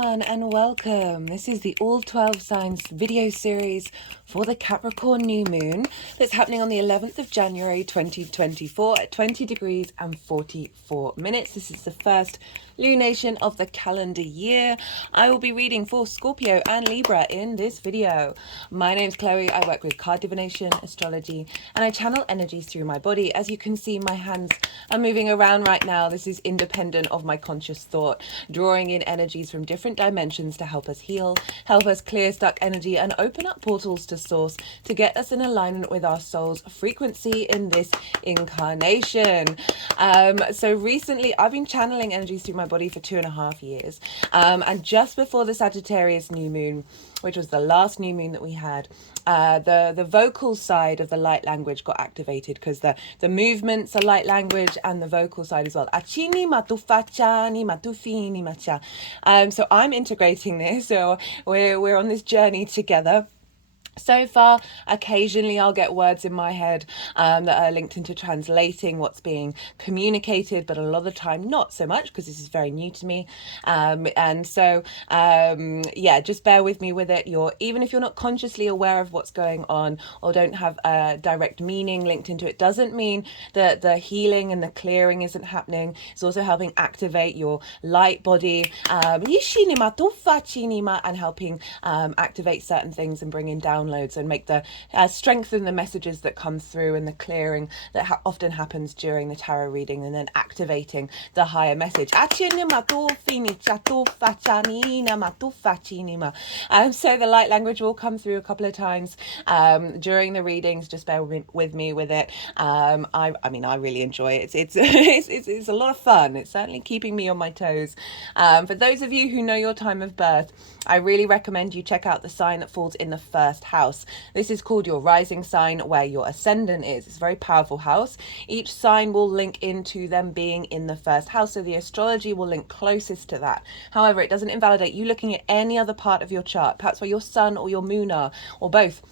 everyone and welcome. This is the All 12 Signs video series for the Capricorn New Moon that's happening on the 11th of January 2024 at 20 degrees and 44 minutes. This is the first lunation of the calendar year. I will be reading for Scorpio and Libra in this video. My name's Chloe. I work with card divination, astrology, and I channel energies through my body. As you can see, my hands are moving around right now. This is independent of my conscious thought, drawing in energies from different dimensions to help us heal, help us clear stuck energy, and open up portals to source to get us in alignment with our soul's frequency in this incarnation. So recently I've been channeling energies through my body for 2.5 years, and just before the Sagittarius new moon, which was the last new moon that we had, the vocal side of the light language got activated, because the movements are light language and the vocal side as well. So I'm integrating this, so we're on this journey together. So far, occasionally I'll get words in my head that are linked into translating what's being communicated, but a lot of the time not so much, because this is very new to me. Yeah, just bear with me with it. Even if you're not consciously aware of what's going on or don't have a direct meaning linked into it, doesn't mean that the healing and the clearing isn't happening. It's also helping activate your light body, and helping activate certain things and bring in downloads and make the strengthen the messages that come through, and the clearing that often happens during the tarot reading, and then activating the higher message. So the light language will come through a couple of times during the readings. Just bear with me with it. I mean, I really enjoy it. It's a lot of fun. It's certainly keeping me on my toes. For those of you who know your time of birth, I really recommend you check out the sign that falls in the first house. This is called your rising sign, where your ascendant is. It's a very powerful house. Each sign will link into them being in the first house, so the astrology will link closest to that. However, it doesn't invalidate you looking at any other part of your chart, perhaps where your sun or your moon are, or both,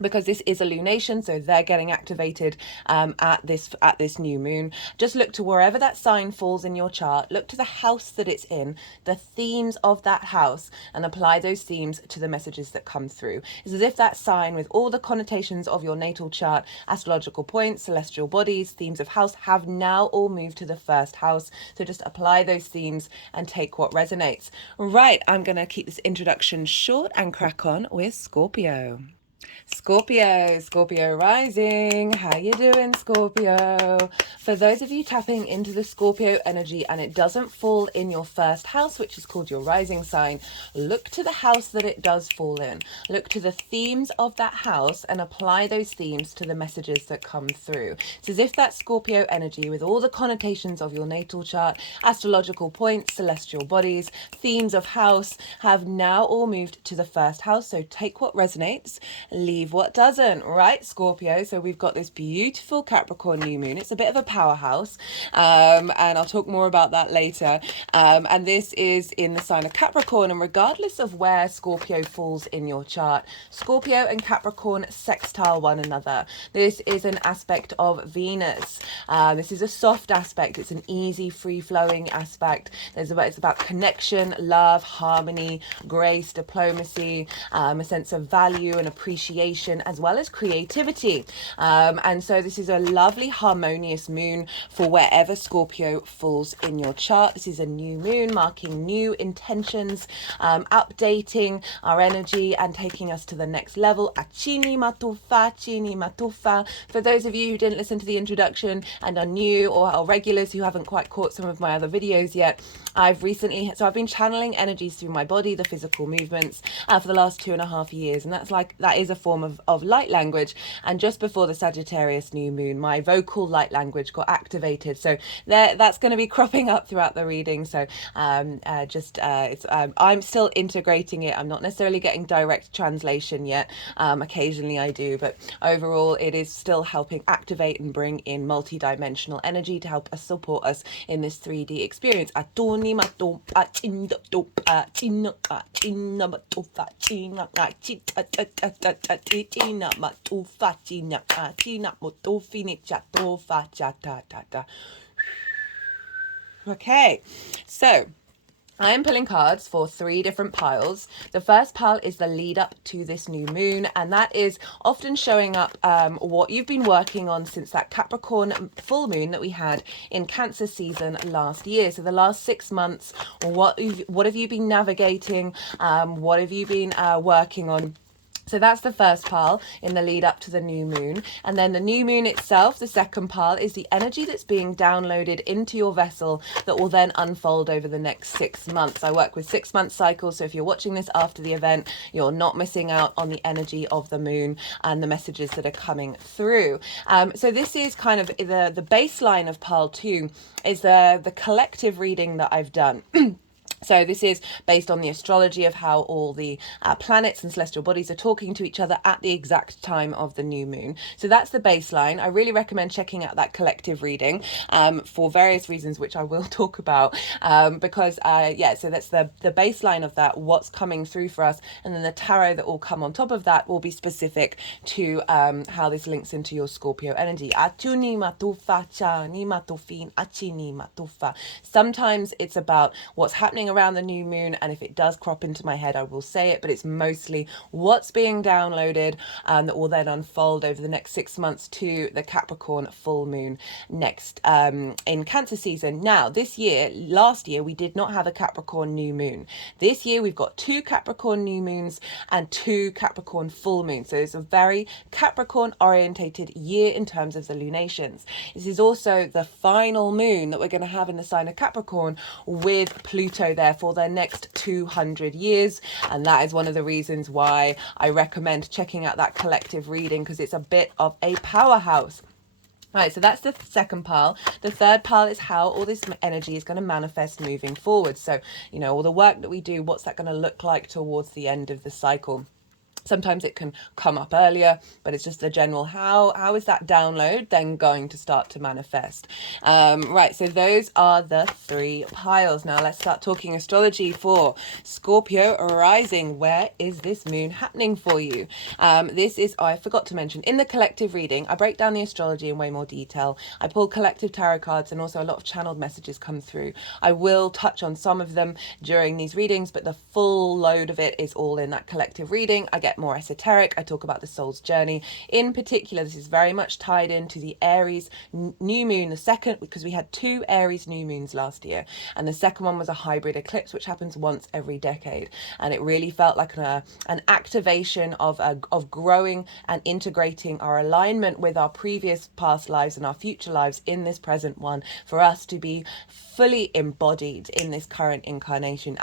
because this is a lunation, so they're getting activated at this new moon. Just look to wherever that sign falls in your chart, look to the house that it's in, the themes of that house, and apply those themes to the messages that come through. It's as if that sign, with all the connotations of your natal chart, astrological points, celestial bodies, themes of house, have now all moved to the first house. So just apply those themes and take what resonates. Right, I'm going to keep this introduction short and crack on with Scorpio. Scorpio rising. How you doing, Scorpio? For those of you tapping into the Scorpio energy and it doesn't fall in your first house, which is called your rising sign, look to the house that it does fall in. Look to the themes of that house and apply those themes to the messages that come through. It's as if that Scorpio energy, with all the connotations of your natal chart, astrological points, celestial bodies, themes of house, have now all moved to the first house. So take what resonates, leave what doesn't, right, Scorpio? So we've got this beautiful Capricorn new moon. It's a bit of a powerhouse, and I'll talk more about that later. And this is in the sign of Capricorn, and regardless of where Scorpio falls in your chart, Scorpio and Capricorn sextile one another. This is an aspect of Venus. This is a soft aspect. It's an easy, free-flowing aspect. It's about connection, love, harmony, grace, diplomacy, a sense of value and appreciation, as well as creativity. And so this is a lovely harmonious moon for wherever Scorpio falls in your chart. This is a new moon marking new intentions, updating our energy and taking us to the next level. Chini matufa. For those of you who didn't listen to the introduction and are new, or regulars who haven't quite caught some of my other videos yet, I've been channeling energies through my body, the physical movements, for the last 2.5 years, and that is a form of light language. And just before the Sagittarius new moon, my vocal light language got activated, so that's going to be cropping up throughout the reading. So I'm still integrating it. I'm not necessarily getting direct translation yet. Occasionally I do, but overall it is still helping activate and bring in multi-dimensional energy to help us support us in this 3D experience. Okay, so I am pulling cards for 3 different piles. The first pile is the lead up to this new moon, and that is often showing up what you've been working on since that Capricorn full moon that we had in Cancer season last year. So the last 6 months, what have you been navigating? What have you been working on? So that's the first pile in the lead up to the new moon. And then the new moon itself, the second pile, is the energy that's being downloaded into your vessel that will then unfold over the next 6 months. I work with 6-month cycles. So if you're watching this after the event, you're not missing out on the energy of the moon and the messages that are coming through. So this is kind of the baseline of pile 2 is the collective reading that I've done. So this is based on the astrology of how all the planets and celestial bodies are talking to each other at the exact time of the new moon. So that's the baseline. I really recommend checking out that collective reading for various reasons, which I will talk about because, so that's the baseline of that, what's coming through for us. And then the tarot that will come on top of that will be specific to how this links into your Scorpio energy. Sometimes it's about what's happening around the new moon, and if it does crop into my head I will say it, but it's mostly what's being downloaded that will then unfold over the next 6 months to the Capricorn full moon next in Cancer season. Now last year we did not have a Capricorn new moon. This year we've got 2 Capricorn new moons and 2 Capricorn full moons, so it's a very Capricorn orientated year in terms of the lunations. This is also the final moon that we're going to have in the sign of Capricorn with Pluto there for the next 200 years, and that is one of the reasons why I recommend checking out that collective reading, because it's a bit of a powerhouse. Right, so that's the second pile. The third pile is how all this energy is going to manifest moving forward. So, all the work that we do, what's that going to look like towards the end of the cycle? Sometimes it can come up earlier, but it's just a general how is that download then going to start to manifest? Right, so those are the 3 piles. Now let's start talking astrology for Scorpio rising. Where is this moon happening for you? I forgot to mention, in the collective reading, I break down the astrology in way more detail. I pull collective tarot cards, and also a lot of channeled messages come through. I will touch on some of them during these readings, but the full load of it is all in that collective reading. I get more esoteric. I talk about the soul's journey. In particular, this is very much tied into the Aries new moon, the second, because we had 2 Aries new moons last year, and the second one was a hybrid eclipse, which happens once every decade, and it really felt like an activation of growing and integrating our alignment with our previous past lives and our future lives in this present one, for us to be fully embodied in this current incarnation.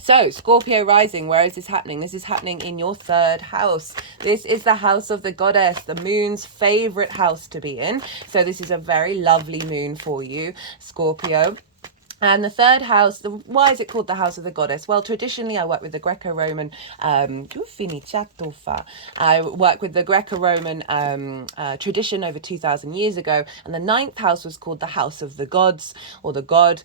So Scorpio rising, where is this happening? This is happening in your 3rd house. This is the house of the goddess, the moon's favorite house to be in. So this is a very lovely moon for you, Scorpio. And the 3rd house, why is it called the house of the goddess? Well, traditionally, I work with the Greco-Roman, I work with the Greco-Roman tradition over 2,000 years ago. And the 9th house was called the house of the gods, or the god,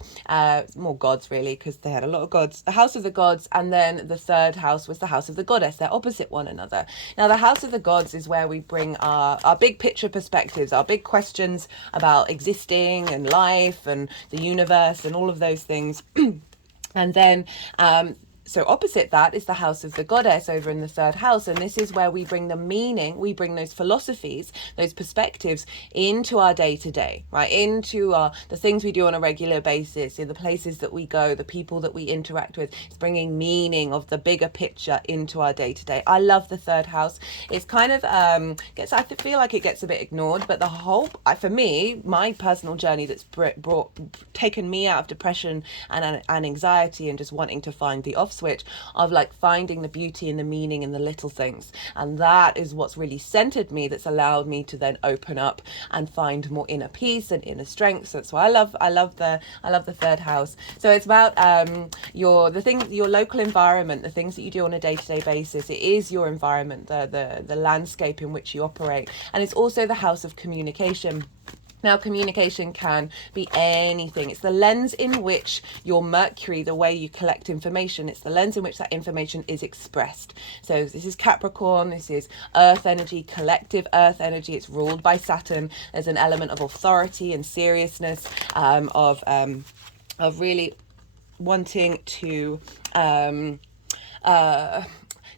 more gods really, because they had a lot of gods. The house of the gods, and then the 3rd house was the house of the goddess. They're opposite one another. Now, the house of the gods is where we bring our big picture perspectives, our big questions about existing and life and the universe and all of those things. And then so opposite that is the house of the goddess over in the 3rd house, and this is where we bring the meaning, we bring those philosophies, those perspectives into our day-to-day, right? Into the things we do on a regular basis, the places that we go, the people that we interact with. It's bringing meaning of the bigger picture into our day-to-day. I love the 3rd house. It's kind of I feel like it gets a bit ignored, but the whole, for me, my personal journey that's taken me out of depression and anxiety and just wanting to find the switch of like finding the beauty and the meaning in the little things, and that is what's really centered me, that's allowed me to then open up and find more inner peace and inner strength. So that's why I love the 3rd house. So it's about your local environment, the things that you do on a day-to-day basis. It is your environment, the landscape in which you operate, and it's also the house of communication. Now, communication can be anything. It's the lens in which your Mercury, the way you collect information, it's the lens in which that information is expressed. So this is Capricorn, this is earth energy, collective earth energy. It's ruled by Saturn. There's an element of authority and seriousness, of really wanting to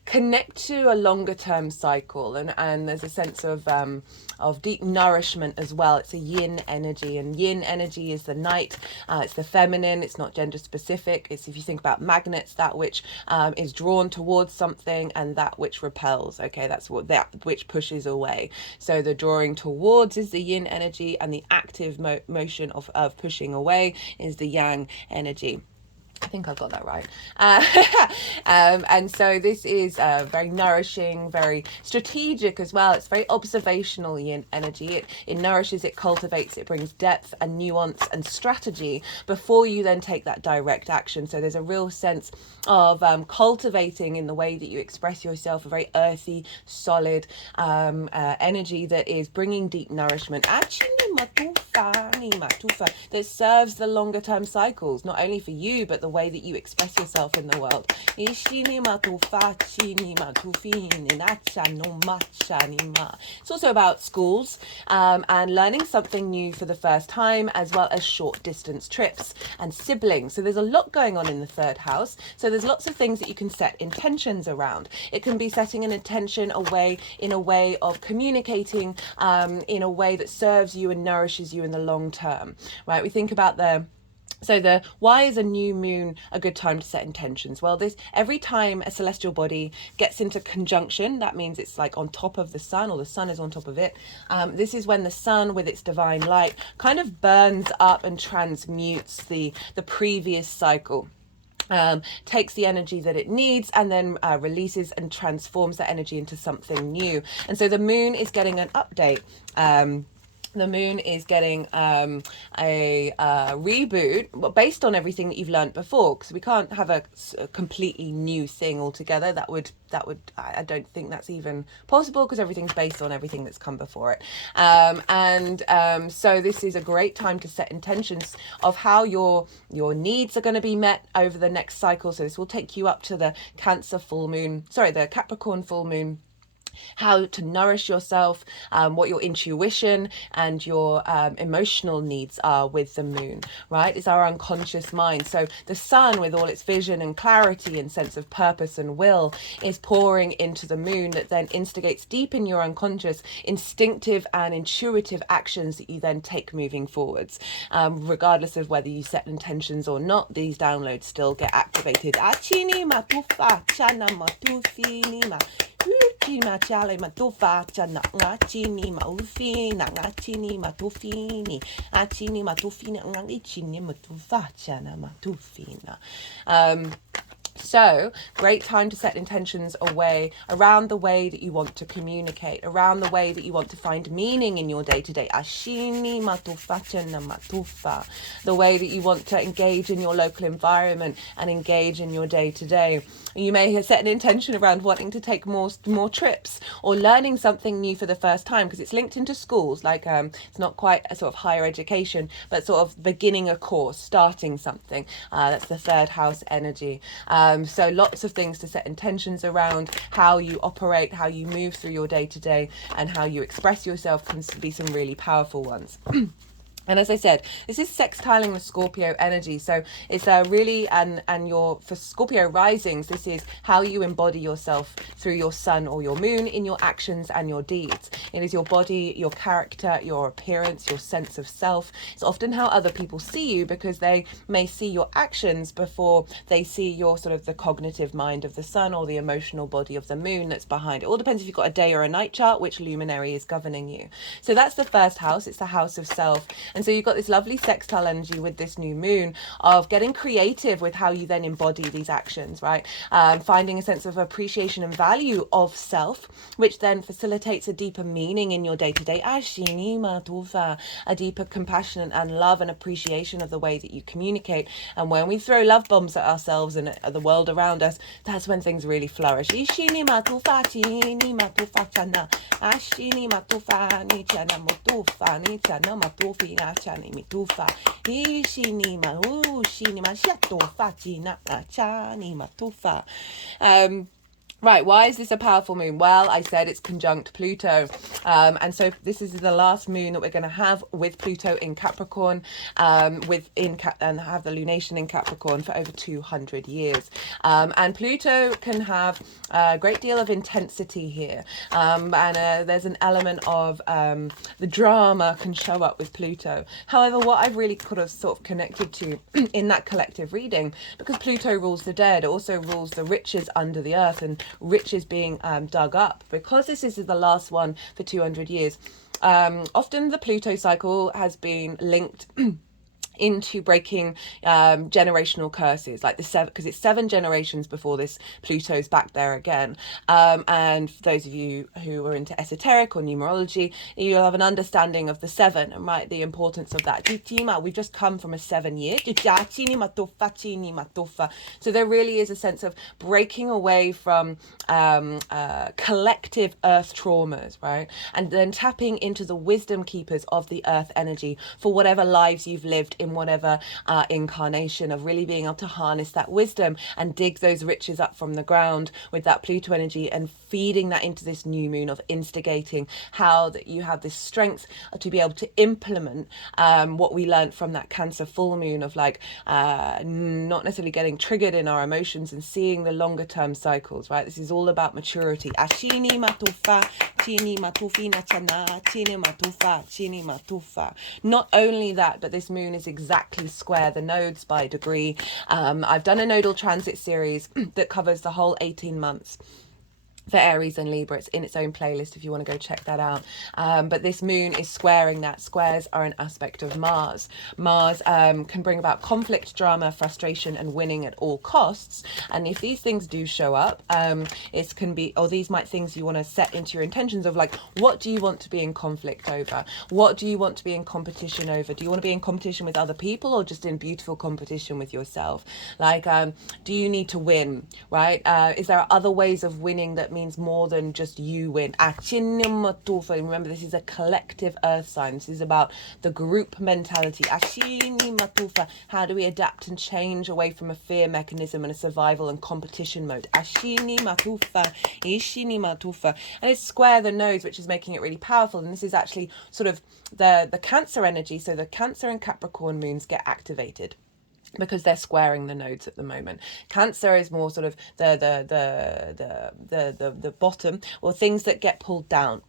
connect to a longer term cycle, and there's a sense of deep nourishment as well. It's a yin energy, and yin energy is the night. It's the feminine. It's not gender specific. It's, if you think about magnets, that which is drawn towards something and that which repels. Okay, that's what that which pushes away. So the drawing towards is the yin energy, and the active motion of pushing away is the yang energy. I think I've got that right. And so this is very nourishing, very strategic as well. It's very observational yin energy. It nourishes, it cultivates, it brings depth and nuance and strategy before you then take that direct action. So there's a real sense of cultivating in the way that you express yourself, a very earthy, solid energy that is bringing deep nourishment. That serves the longer term cycles, not only for you, but the way that you express yourself in the world. It's also about schools and learning something new for the first time, as well as short distance trips and siblings. So there's a lot going on in the third house. So there's lots of things that you can set intentions around. It can be setting an intention in a way of communicating in a way that serves you and nourishes you in the long term, right? We think about why is a new moon a good time to set intentions? Well, every time a celestial body gets into conjunction, that means it's like on top of the sun, or the sun is on top of it. This is when the sun, with its divine light, kind of burns up and transmutes the previous cycle. Takes the energy that it needs and then releases and transforms that energy into something new. And so the moon is getting an update. The moon is getting a reboot based on everything that you've learned before, because we can't have a completely new thing altogether. That would I don't think that's even possible, because everything's based on everything that's come before it. So this is a great time to set intentions of how your needs are going to be met over the next cycle. So this will take you up to the the Capricorn full moon. How to nourish yourself, what your intuition and your emotional needs are with the moon, right? It's our unconscious mind. So the sun, with all its vision and clarity and sense of purpose and will, is pouring into the moon, that then instigates deep in your unconscious instinctive and intuitive actions that you then take moving forwards. Regardless of whether you set intentions or not, these downloads still get activated. So, great time to set intentions around the way that you want to communicate, around the way that you want to find meaning in your day-to-day. The way that you want to engage in your local environment and engage in your day-to-day. You may have set an intention around wanting to take more trips, or learning something new for the first time, because it's linked into schools. Like it's not quite a sort of higher education, but sort of beginning a course, starting something. That's the third house energy. So lots of things to set intentions around. How you operate, how you move through your day-to-day, and how you express yourself can be some really powerful ones. And as I said, this is sextiling the Scorpio energy. So it's really, for Scorpio risings, this is how you embody yourself through your sun or your moon in your actions and your deeds. It is your body, your character, your appearance, your sense of self. It's often how other people see you, because they may see your actions before they see your sort of the cognitive mind of the sun or the emotional body of the moon that's behind it. All depends if you've got a day or a night chart, which luminary is governing you. So that's the first house. It's the house of self. And so you've got this lovely sextile energy with this new moon of getting creative with how you then embody these actions, right? Finding a sense of appreciation and value of self, which then facilitates a deeper meaning in your day-to-day, a deeper compassion and love and appreciation of the way that you communicate. And when we throw love bombs at ourselves and at the world around us, that's when things really flourish. Right, why is this a powerful moon? Well, I said it's conjunct Pluto. And so this is the last moon that we're going to have with Pluto in Capricorn, and have the lunation in Capricorn for over 200 years. And Pluto can have a great deal of intensity here. And there's an element of the drama can show up with Pluto. However, what I've really sort of connected to in that collective reading, because Pluto rules the dead, it also rules the riches under the earth and riches being dug up. Because this is the last one for 200 years, often the Pluto cycle has been linked into breaking generational curses, like because it's 7 generations before this Pluto's back there again. And for those of you who are into esoteric or numerology, you'll have an understanding of the 7 and right, the importance of that. We've just come from a 7 year. So there really is a sense of breaking away from collective earth traumas, right? And then tapping into the wisdom keepers of the earth energy for whatever lives you've lived in whatever incarnation, of really being able to harness that wisdom and dig those riches up from the ground with that Pluto energy, and feeding that into this new moon of instigating how that you have this strength to be able to implement what we learned from that Cancer full moon of like not necessarily getting triggered in our emotions and seeing the longer term cycles, right? This is all about maturity. Not only that, but this moon is exactly square the nodes by degree. I've done a nodal transit series that covers the whole 18 months for Aries and Libra. It's in its own playlist if you want to go check that out. But this moon is squaring that. Squares are an aspect of Mars. Mars can bring about conflict, drama, frustration, and winning at all costs. And if these things do show up, it can be, or these might things you want to set into your intentions of like, what do you want to be in conflict over? What do you want to be in competition over? Do you want to be in competition with other people or just in beautiful competition with yourself? Like, do you need to win, right? Is there other ways of winning that means more than just you win? Remember, this is a collective earth sign. This is about the group mentality. How do we adapt and change away from a fear mechanism and a survival and competition mode? And it's square the nodes, which is making it really powerful. And this is actually sort of the Cancer energy. So the Cancer and Capricorn moons get activated because they're squaring the nodes at the moment. Cancer is more sort of the bottom, or things that get pulled down.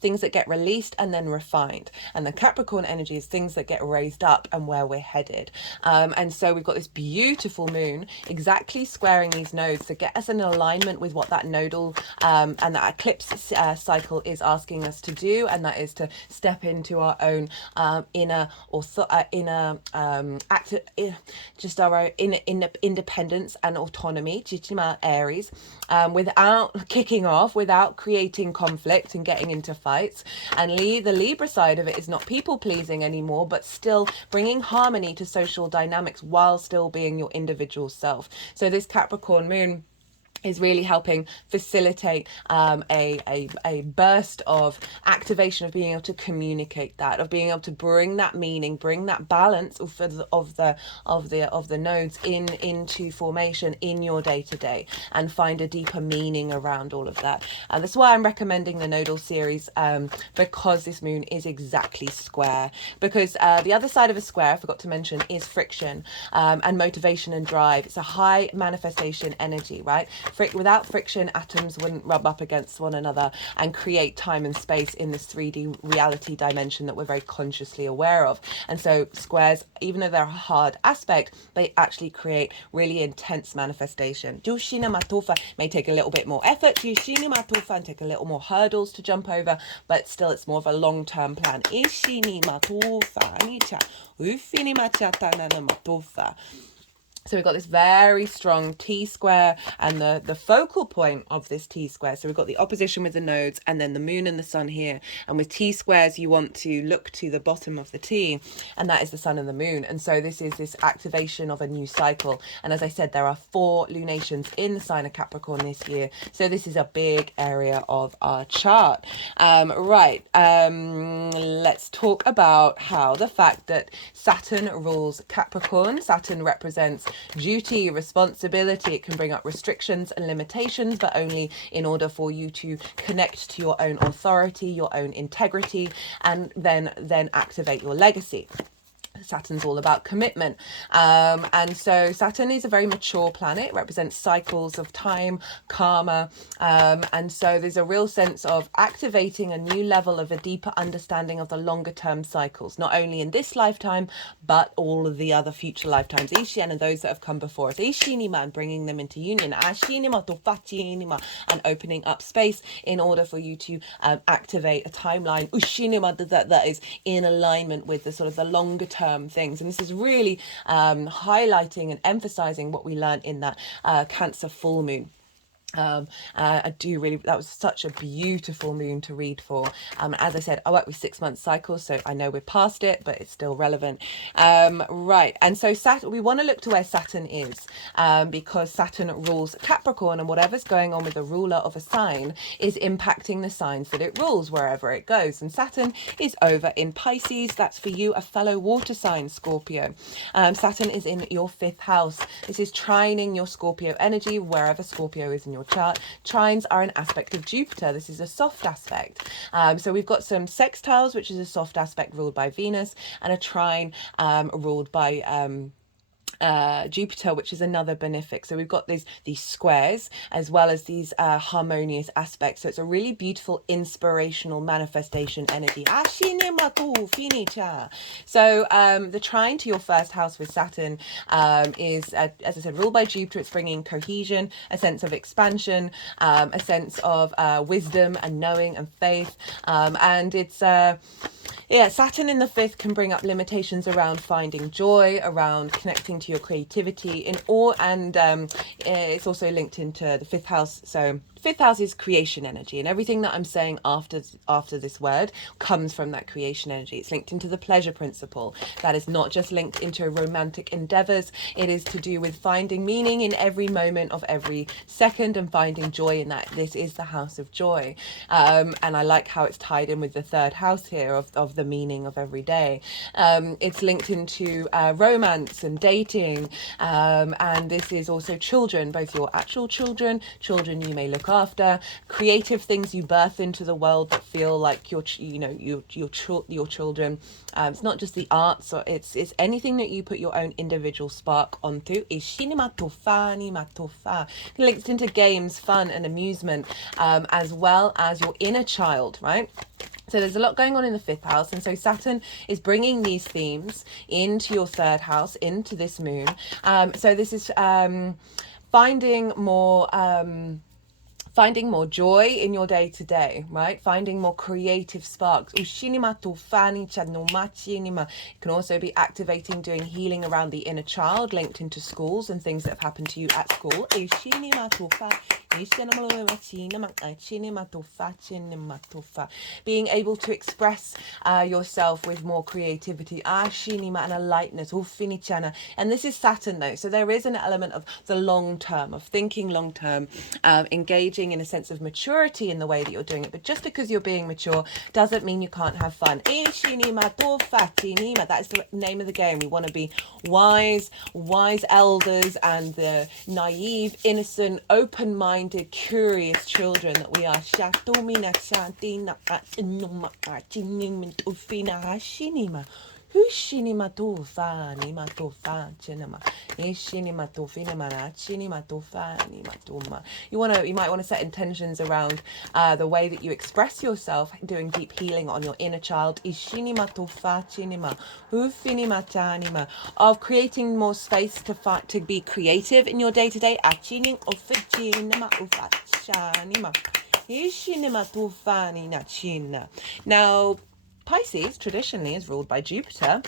Things that get released and then refined. And the Capricorn energy is things that get raised up and where we're headed. And so we've got this beautiful moon exactly squaring these nodes to get us in alignment with what that nodal and that eclipse cycle is asking us to do, and that is to step into our own inner independence and autonomy, Chichima Aries, without kicking off, without creating conflict and getting into fights. And the Libra side of it is not people pleasing anymore, but still bringing harmony to social dynamics while still being your individual self. So this Capricorn moon is really helping facilitate a burst of activation of being able to communicate that, of being able to bring that meaning, bring that balance of the nodes into formation in your day-to-day, and find a deeper meaning around all of that. And that's why I'm recommending the nodal series, because this moon is exactly square. Because the other side of a square, I forgot to mention, is friction and motivation and drive. It's a high manifestation energy, right? Without friction, atoms wouldn't rub up against one another and create time and space in this 3D reality dimension that we're very consciously aware of. And so squares, even though they're a hard aspect, they actually create really intense manifestation. Yushina Matofa may take a little bit more effort, Yushini Matofa, and take a little more hurdles to jump over, but still it's more of a long-term plan. Ishini Matofa, Anicha, Ufini Machata Nana Matofa. So we've got this very strong T-square, and the focal point of this T-square. So we've got the opposition with the nodes and then the moon and the sun here. And with T-squares, you want to look to the bottom of the T, and that is the sun and the moon. And so this is this activation of a new cycle. And as I said, there are 4 lunations in the sign of Capricorn this year. So this is a big area of our chart. Let's talk about how the fact that Saturn rules Capricorn. Saturn represents duty, responsibility. It can bring up restrictions and limitations, but only in order for you to connect to your own authority, your own integrity, and then activate your legacy. Saturn's all about commitment. And so Saturn is a very mature planet, represents cycles of time, karma. And so there's a real sense of activating a new level of a deeper understanding of the longer term cycles, not only in this lifetime, but all of the other future lifetimes. Ishian and those that have come before us. Ishinima, and bringing them into union. Ashinima to fatinima, and opening up space in order for you to activate a timeline. Ushinima, that is in alignment with the sort of the longer term things. And this is really highlighting and emphasizing what we learned in that Cancer full moon. That was such a beautiful moon to read for. As I said, I work with 6-month cycles, so I know we're past it, but it's still relevant. And so Saturn, we want to look to where Saturn is, because Saturn rules Capricorn, and whatever's going on with the ruler of a sign is impacting the signs that it rules wherever it goes. And Saturn is over in Pisces. That's for you, a fellow water sign, Scorpio. Saturn is in your 5th house. This is trining your Scorpio energy wherever Scorpio is in your chart. Trines are an aspect of Jupiter. This is a soft aspect. So we've got some sextiles, which is a soft aspect ruled by Venus, and a trine ruled by Jupiter, which is another benefic. So we've got these squares as well as these harmonious aspects. So it's a really beautiful inspirational manifestation energy. So the trine to your 1st house with Saturn is, as I said, ruled by Jupiter. It's bringing cohesion, a sense of expansion, a sense of wisdom and knowing and faith, and it's Saturn in the 5th can bring up limitations around finding joy, around connecting to your creativity, it's also linked into the 5th house. So 5th house is creation energy, and everything that I'm saying after this word comes from that creation energy. It's linked into the pleasure principle. That is not just linked into romantic endeavors. It is to do with finding meaning in every moment of every second and finding joy in that. This is the house of joy. And I like how it's tied in with the 3rd house here of the meaning of every day. It's linked into romance and dating. And this is also children, both your actual children you may look after, creative things you birth into the world that feel like your children. It's not just the arts, or it's anything that you put your own individual spark onto. Linked into games, fun and amusement, as well as your inner child, right? So there's a lot going on in the 5th house, and so Saturn is bringing these themes into your 3rd house, into this moon. So this is finding more joy in your day to day, right? Finding more creative sparks. It can also be activating, doing healing around the inner child, linked into schools and things that have happened to you at school. Being able to express yourself with more creativity and a lightness. And this is Saturn though, so there is an element of the long term, of thinking long term, engaging in a sense of maturity in the way that you're doing it. But just because you're being mature doesn't mean you can't have fun. That is the name of the game. We want to be wise elders and the naive, innocent, open-minded, curious children that we are. Hushini matufa ni matufa chinema. Ishini matufina mana chini matufa ni matuma. You might want to set intentions around the way that you express yourself, doing deep healing on your inner child. Ishini matufa chinema. Hufini matanima. Of creating more space to be creative in your day-to-day. Achini offichinema ufachanima. Ishini matufa ni nachina. Now, Pisces traditionally is ruled by Jupiter.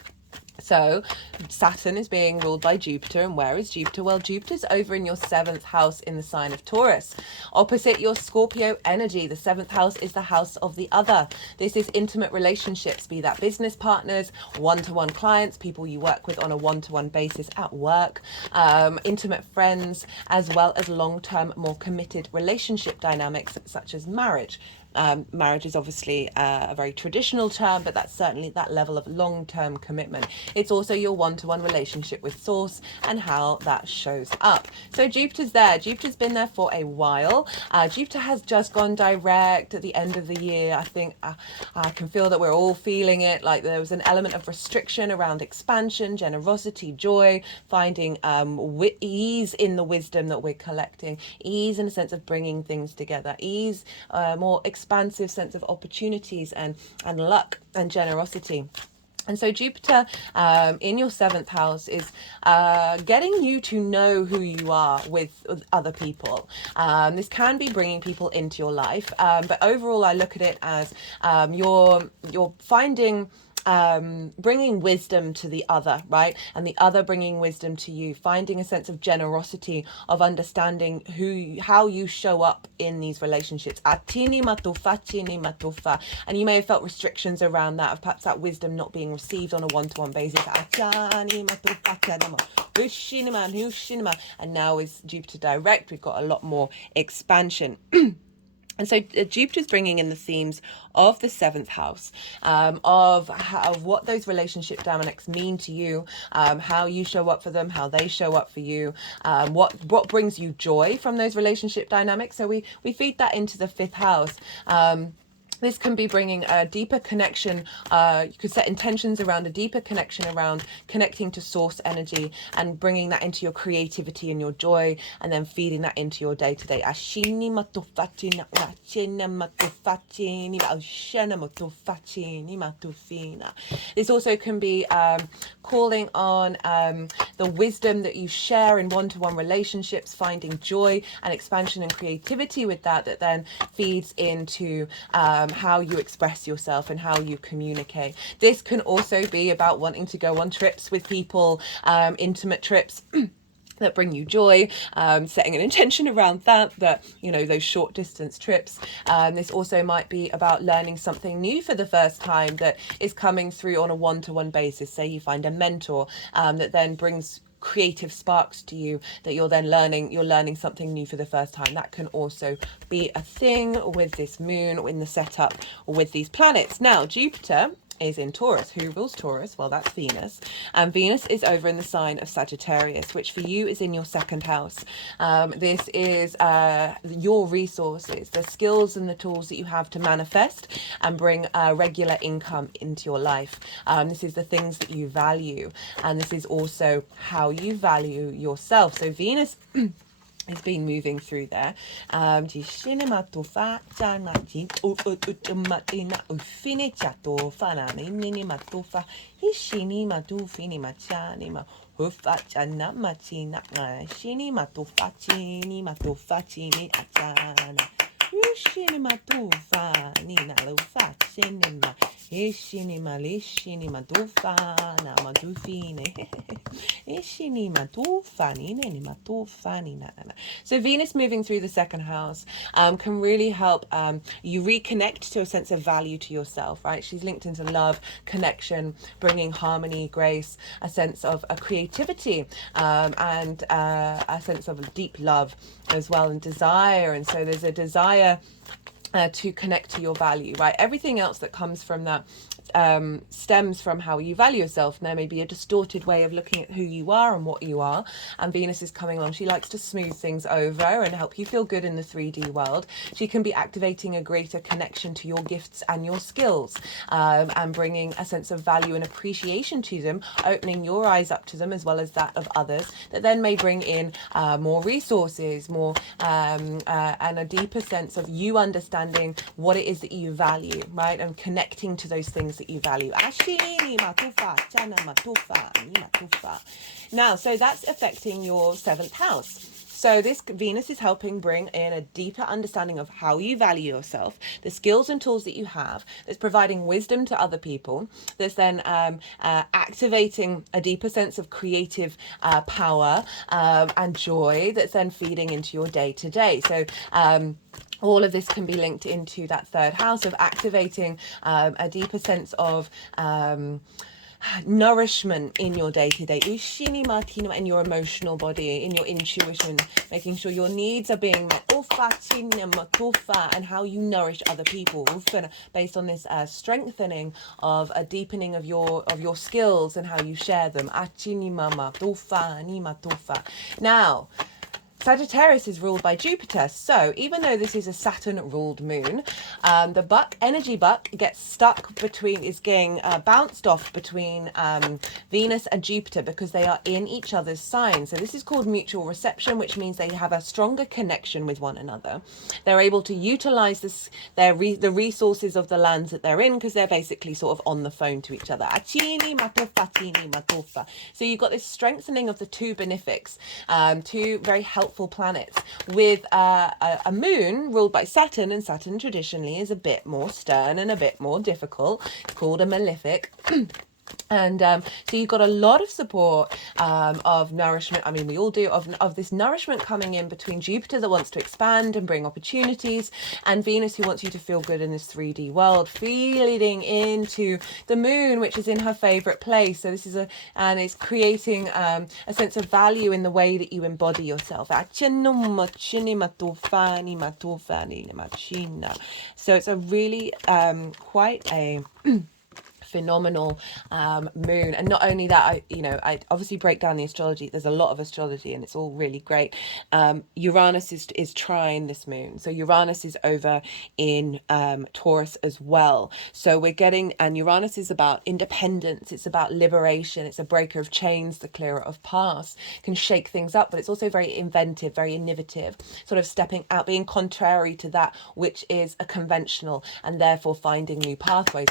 So Saturn is being ruled by Jupiter. And where is Jupiter? Well, Jupiter's over in your 7th house in the sign of Taurus. Opposite your Scorpio energy, the 7th house is the house of the other. This is intimate relationships, be that business partners, one-to-one clients, people you work with on a one-to-one basis at work, intimate friends, as well as long-term, more committed relationship dynamics such as marriage. Marriage is obviously a very traditional term, but that's certainly that level of long-term commitment. It's also your one-to-one relationship with Source and how that shows up. So Jupiter's there. Jupiter's been there for a while. Jupiter has just gone direct at the end of the year. I think I can feel that we're all feeling it. Like there was an element of restriction around expansion, generosity, joy, finding ease in the wisdom that we're collecting, ease in a sense of bringing things together, ease, more expansive sense of opportunities and luck and generosity. And so Jupiter in your 7th house is getting you to know who you are with other people. This can be bringing people into your life, but overall I look at it as you're finding bringing wisdom to the other, right? And the other bringing wisdom to you, finding a sense of generosity, of understanding how you show up in these relationships. Atini matufa, chini matufa. And you may have felt restrictions around that, of perhaps that wisdom not being received on a one-to-one basis. And now is Jupiter direct, we've got a lot more expansion. And so Jupiter's bringing in the themes of the 7th house, of what those relationship dynamics mean to you, how you show up for them, how they show up for you, what brings you joy from those relationship dynamics. So we feed that into the 5th house. This can be bringing a deeper connection. You could set intentions around a deeper connection around connecting to source energy and bringing that into your creativity and your joy, and then feeding that into your day-to-day. This also can be calling on the wisdom that you share in one-to-one relationships, finding joy and expansion and creativity with that then feeds into how you express yourself and how you communicate. This can also be about wanting to go on trips with people, intimate trips that bring you joy, setting an intention around that, those short distance trips. This also might be about learning something new for the first time that is coming through on a one-to-one basis. Say you find a mentor that then brings creative sparks to you, that you're learning something new for the first time. That can also be a thing with this moon in the setup with these planets. Now Jupiter is in Taurus. Who rules Taurus? Well, that's Venus. And Venus is over in the sign of Sagittarius, which for you is in your 2nd house. This is your resources, the skills and the tools that you have to manifest and bring regular income into your life. This is the things that you value. And this is also how you value yourself. So Venus it's been moving through there. So Venus moving through the 2nd house can really help you reconnect to a sense of value to yourself, right? She's linked into love, connection, bringing harmony, grace, a sense of a creativity, and a sense of deep love as well, and desire. And so there's a desire to connect to your value, right? Everything else that comes from that stems from how you value yourself. And there may be a distorted way of looking at who you are and what you are. And Venus is coming along. She likes to smooth things over and help you feel good in the 3D world. She can be activating a greater connection to your gifts and your skills, and bringing a sense of value and appreciation to them, opening your eyes up to them as well as that of others, that then may bring in more resources, more and a deeper sense of you understanding what it is that you value, right? And connecting to those things that you value. Now, so that's affecting your 7th house. So this Venus is helping bring in a deeper understanding of how you value yourself, the skills and tools that you have, that's providing wisdom to other people, that's then activating a deeper sense of creative power and joy, that's then feeding into your day-to-day. So all of this can be linked into that 3rd house of activating a deeper sense of nourishment in your day-to-day, in your emotional body, in your intuition, making sure your needs are being met, and how you nourish other people, based on this strengthening of a deepening of your skills and how you share them. Now, Sagittarius is ruled by Jupiter, so even though this is a Saturn-ruled moon, the energy buck gets stuck between, is getting bounced off between Venus and Jupiter because they are in each other's signs. So this is called mutual reception, which means they have a stronger connection with one another. They're able to utilize the resources of the lands that they're in because they're basically sort of on the phone to each other. So you've got this strengthening of the two benefics, two very helpful planets, with a moon ruled by Saturn, and Saturn traditionally is a bit more stern and a bit more difficult. It's called a malefic. And so you've got a lot of support of nourishment. I mean, we all do, of this nourishment coming in between Jupiter that wants to expand and bring opportunities, and Venus who wants you to feel good in this 3D world, feeding into the moon, which is in her favorite place. So this is and it's creating a sense of value in the way that you embody yourself. So it's a really quite a phenomenal moon. And not only that, I obviously break down the astrology. There's a lot of astrology and it's all really great. Uranus is trine this moon, so Uranus is over in Taurus as well. So we're getting, and Uranus is about independence, it's about liberation, it's a breaker of chains, the clearer of paths, can shake things up, but it's also very inventive, very innovative, sort of stepping out, being contrary to that which is a conventional, and therefore finding new pathways.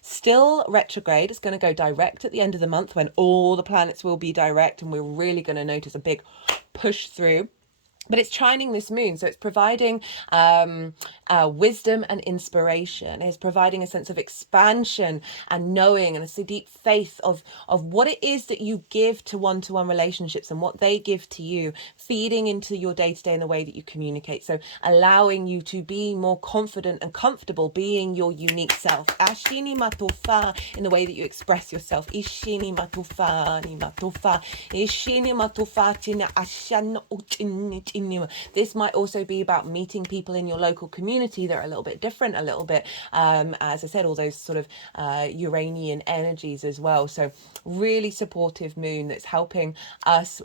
Still retrograde. It's going to go direct at the end of the month, when all the planets will be direct, and we're really going to notice a big push through. But it's trining this moon, so it's providing wisdom and inspiration. It's providing a sense of expansion and knowing, and a deep faith of what it is that you give to one-to-one relationships and what they give to you, feeding into your day-to-day in the way that you communicate. So allowing you to be more confident and comfortable being your unique self. Ashini matofa, in the way that you express yourself. Ishini matofa, ni matofa, ishini matofa, tina ashana utinit. This might also be about meeting people in your local community that are a little bit different, a little bit, as I said, all those sort of Uranian energies as well. So really supportive moon that's helping us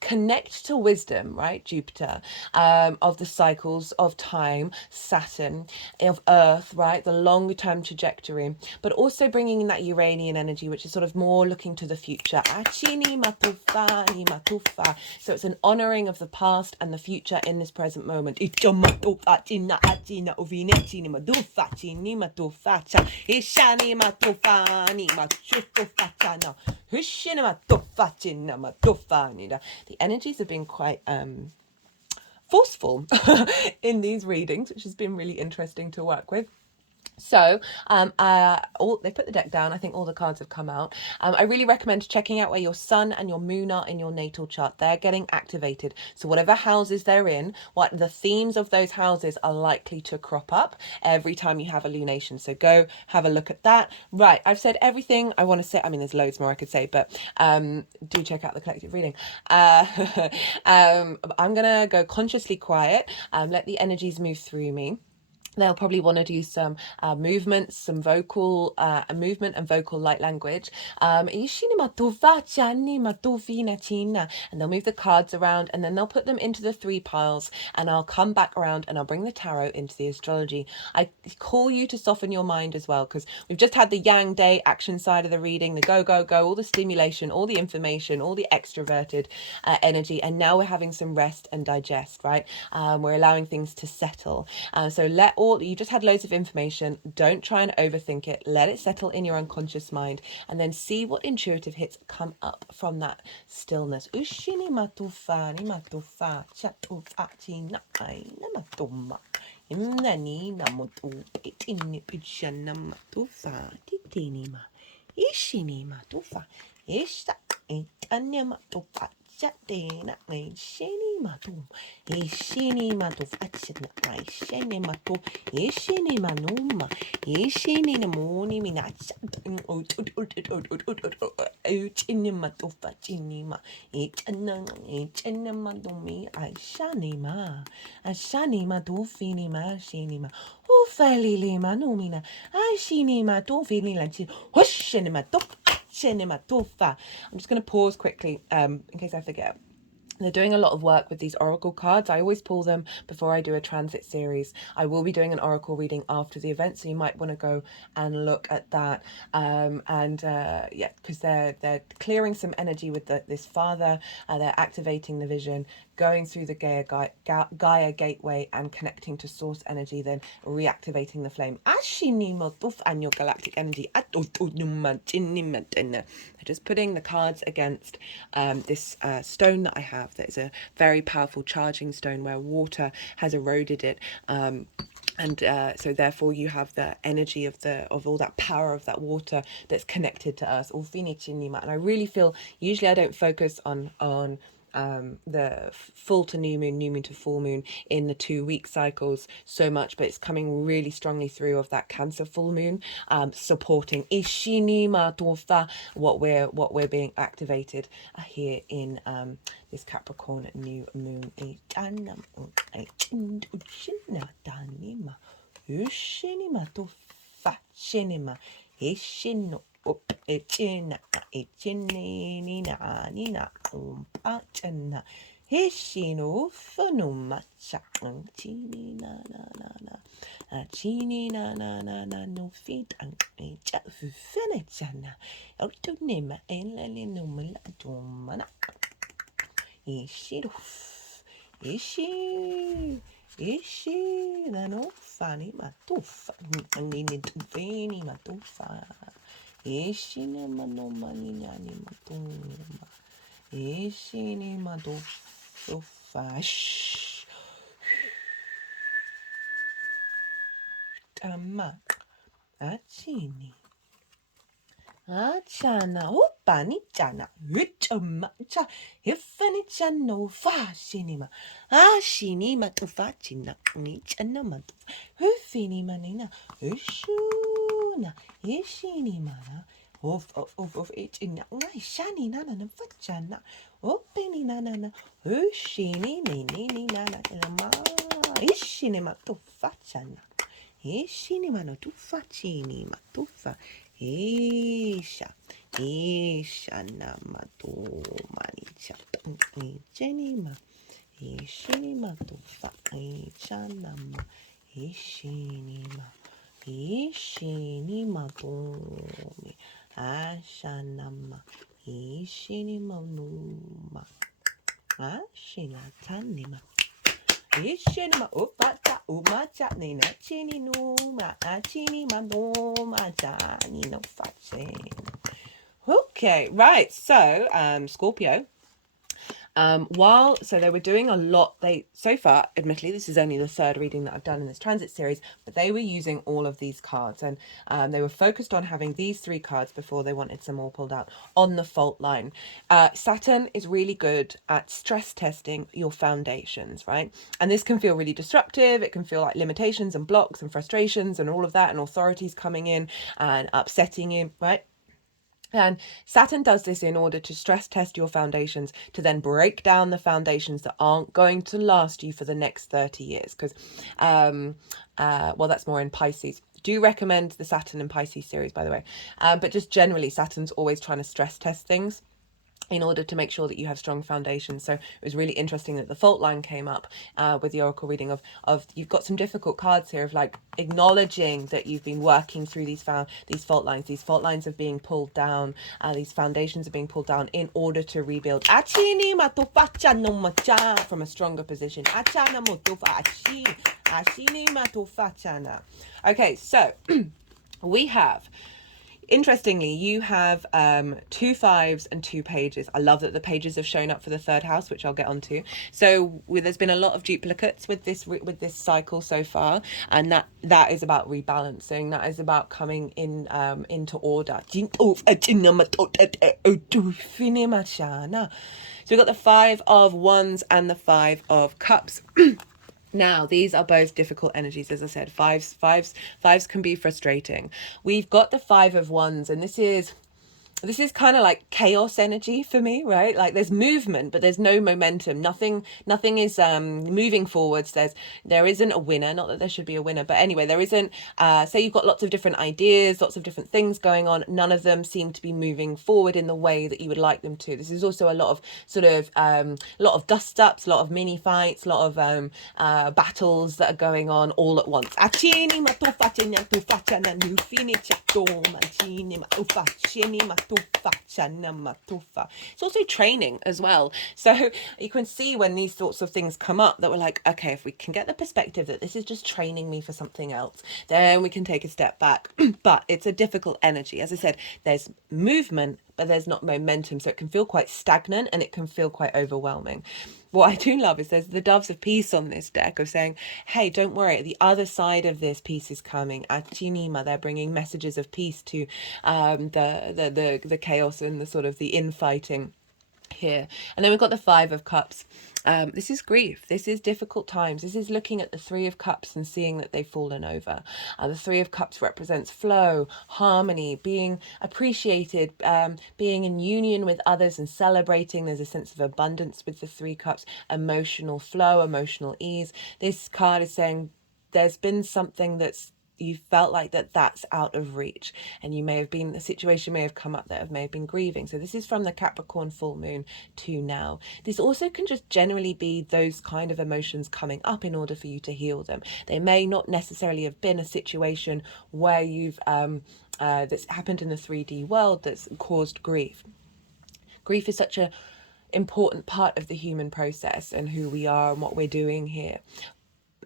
connect to wisdom, right? Jupiter, of the cycles of time, Saturn, of Earth, right? The longer term trajectory, but also bringing in that Uranian energy, which is sort of more looking to the future. So it's an honoring of the past and the future in this present moment. The energies have been quite forceful in these readings, which has been really interesting to work with. So they put the deck down. I think all the cards have come out. I really recommend checking out where your sun and your moon are in your natal chart. They're getting activated. So whatever houses they're in, what the themes of those houses are likely to crop up every time you have a lunation. So go have a look at that. Right, I've said everything I want to say. I mean, there's loads more I could say, but do check out the collective reading. I'm gonna go consciously quiet. Let the energies move through me. They'll probably want to do some movements, some vocal movement and vocal light language. And they'll move the cards around, and then they'll put them into the 3 piles, and I'll come back around and I'll bring the tarot into the astrology. I call you to soften your mind as well, because we've just had the yang day action side of the reading, the go, go, go, all the stimulation, all the information, all the extroverted energy, and now we're having some rest and digest, right? We're allowing things to settle. So you just had loads of information. Don't try and overthink it. Let it settle in your unconscious mind, and then see what intuitive hits come up from that stillness. Ushini matufa ni matufa chatufa china aina matuma imnani namutu itini uchana matufa titini ma ishini matufa ishta itanya matufa Jatena shini matu ishini matu fachina shini matu ishini manuma ishini namoni minacha uchini matu fachini ma ichana madumi ashani matu fini ma shini ma ufali li manumina ashini matu fini lanchi hushini matu Cinematofa. I'm just going to pause quickly in case I forget. They're doing a lot of work with these oracle cards. I always pull them before I do a transit series. I will be doing an oracle reading after the event, so you might want to go and look at that. Yeah, because they're clearing some energy with this father. They're activating the vision, going through the Gaia gateway and connecting to source energy, then reactivating the flame. And your galactic energy. Just putting the cards against this stone that I have that is a very powerful charging stone where water has eroded it. So therefore you have the energy of all that power of that water that's connected to us. And I really feel, usually I don't focus on the full to new moon to full moon in the 2-week cycles so much, but it's coming really strongly through of that Cancer full moon, supporting what we're being activated here in this Capricorn new moon. Echina echinina nina umpachana heshino funuma chang chini na chini na no feet and echa fenechana autonema elali no mala domana ishiru ishi no fani matufa nini tufeni matufa Ishini mano manini matuma. Ishini mado so fash. Tama. Achini. Achana. Opani chana. Richama. Cha. Ifani chano fashinima. Ashini matufa china. Nichana matufa. Hufini manina. Ushuna. Ishini mana. Of it in shani nana na fachana. Openi nana. Ushini ni nana. Ishini matufa chana. Ishini mano tufa chini matufa. Isha namato manicha jenima ishinima tufa ichanama ishinima tomi ashanama ishinima numa ashinatanima Ishinima upata umacha nina chini numa achini mamoma chani no fachin. Okay, right. So Scorpio, So they were doing a lot, so far, admittedly, this is only the third reading that I've done in this transit series, but they were using all of these cards, and they were focused on having these 3 cards before they wanted some more pulled out on the fault line. Saturn is really good at stress testing your foundations, right? And this can feel really disruptive. It can feel like limitations and blocks and frustrations and all of that, and authorities coming in and upsetting you, right? And Saturn does this in order to stress test your foundations, to then break down the foundations that aren't going to last you for the next 30 years. Because, well, that's more in Pisces. Do recommend the Saturn and Pisces series, by the way. But just generally, Saturn's always trying to stress test things in order to make sure that you have strong foundations. So it was really interesting that the fault line came up with the oracle reading of you've got some difficult cards here of like acknowledging that you've been working through these fault lines. These fault lines are being pulled down. These foundations are being pulled down in order to rebuild from a stronger position. Okay, so we have, interestingly, you have 2 5s and 2 pages. I love that the pages have shown up for the 3rd house, which I'll get onto. So there's been a lot of duplicates with this cycle so far, and that is about rebalancing. That is about coming in into order. So we've got the 5 of Wands and the 5 of Cups. Now, these are both difficult energies, as I said. Fives can be frustrating. We've got the 5 of Wands, and this is kind of like chaos energy for me, right? Like there's movement, but there's no momentum. Nothing is moving forwards. There isn't a winner. Not that there should be a winner, but anyway, there isn't. Say you've got lots of different ideas, lots of different things going on. None of them seem to be moving forward in the way that you would like them to. This is also a lot of sort of lot of dust ups, a lot of mini fights, a lot of battles that are going on all at once. It's also training as well. So you can see when these sorts of things come up that we're like, okay, if we can get the perspective that this is just training me for something else, then we can take a step back. But it's a difficult energy. As I said, there's movement, but there's not momentum. So it can feel quite stagnant and it can feel quite overwhelming. What I do love is there's the doves of peace on this deck of saying, hey, don't worry, the other side of this peace is coming. Achinima, they're bringing messages of peace to the chaos and the sort of the infighting here. And then we've got the 5 of Cups. This is grief. This is difficult times. This is looking at the 3 of Cups and seeing that they've fallen over. The 3 of Cups represents flow, harmony, being appreciated, being in union with others and celebrating. There's a sense of abundance with the 3 Cups, emotional flow, emotional ease. This card is saying there's been something that's you felt like that's out of reach, and you may have been, the situation may have come up that may have been grieving. So this is from the Capricorn full moon to now. This also can just generally be those kind of emotions coming up in order for you to heal them. They may not necessarily have been a situation where you've that's happened in the 3D world that's caused grief. Grief is such a important part of the human process and who we are and what we're doing here,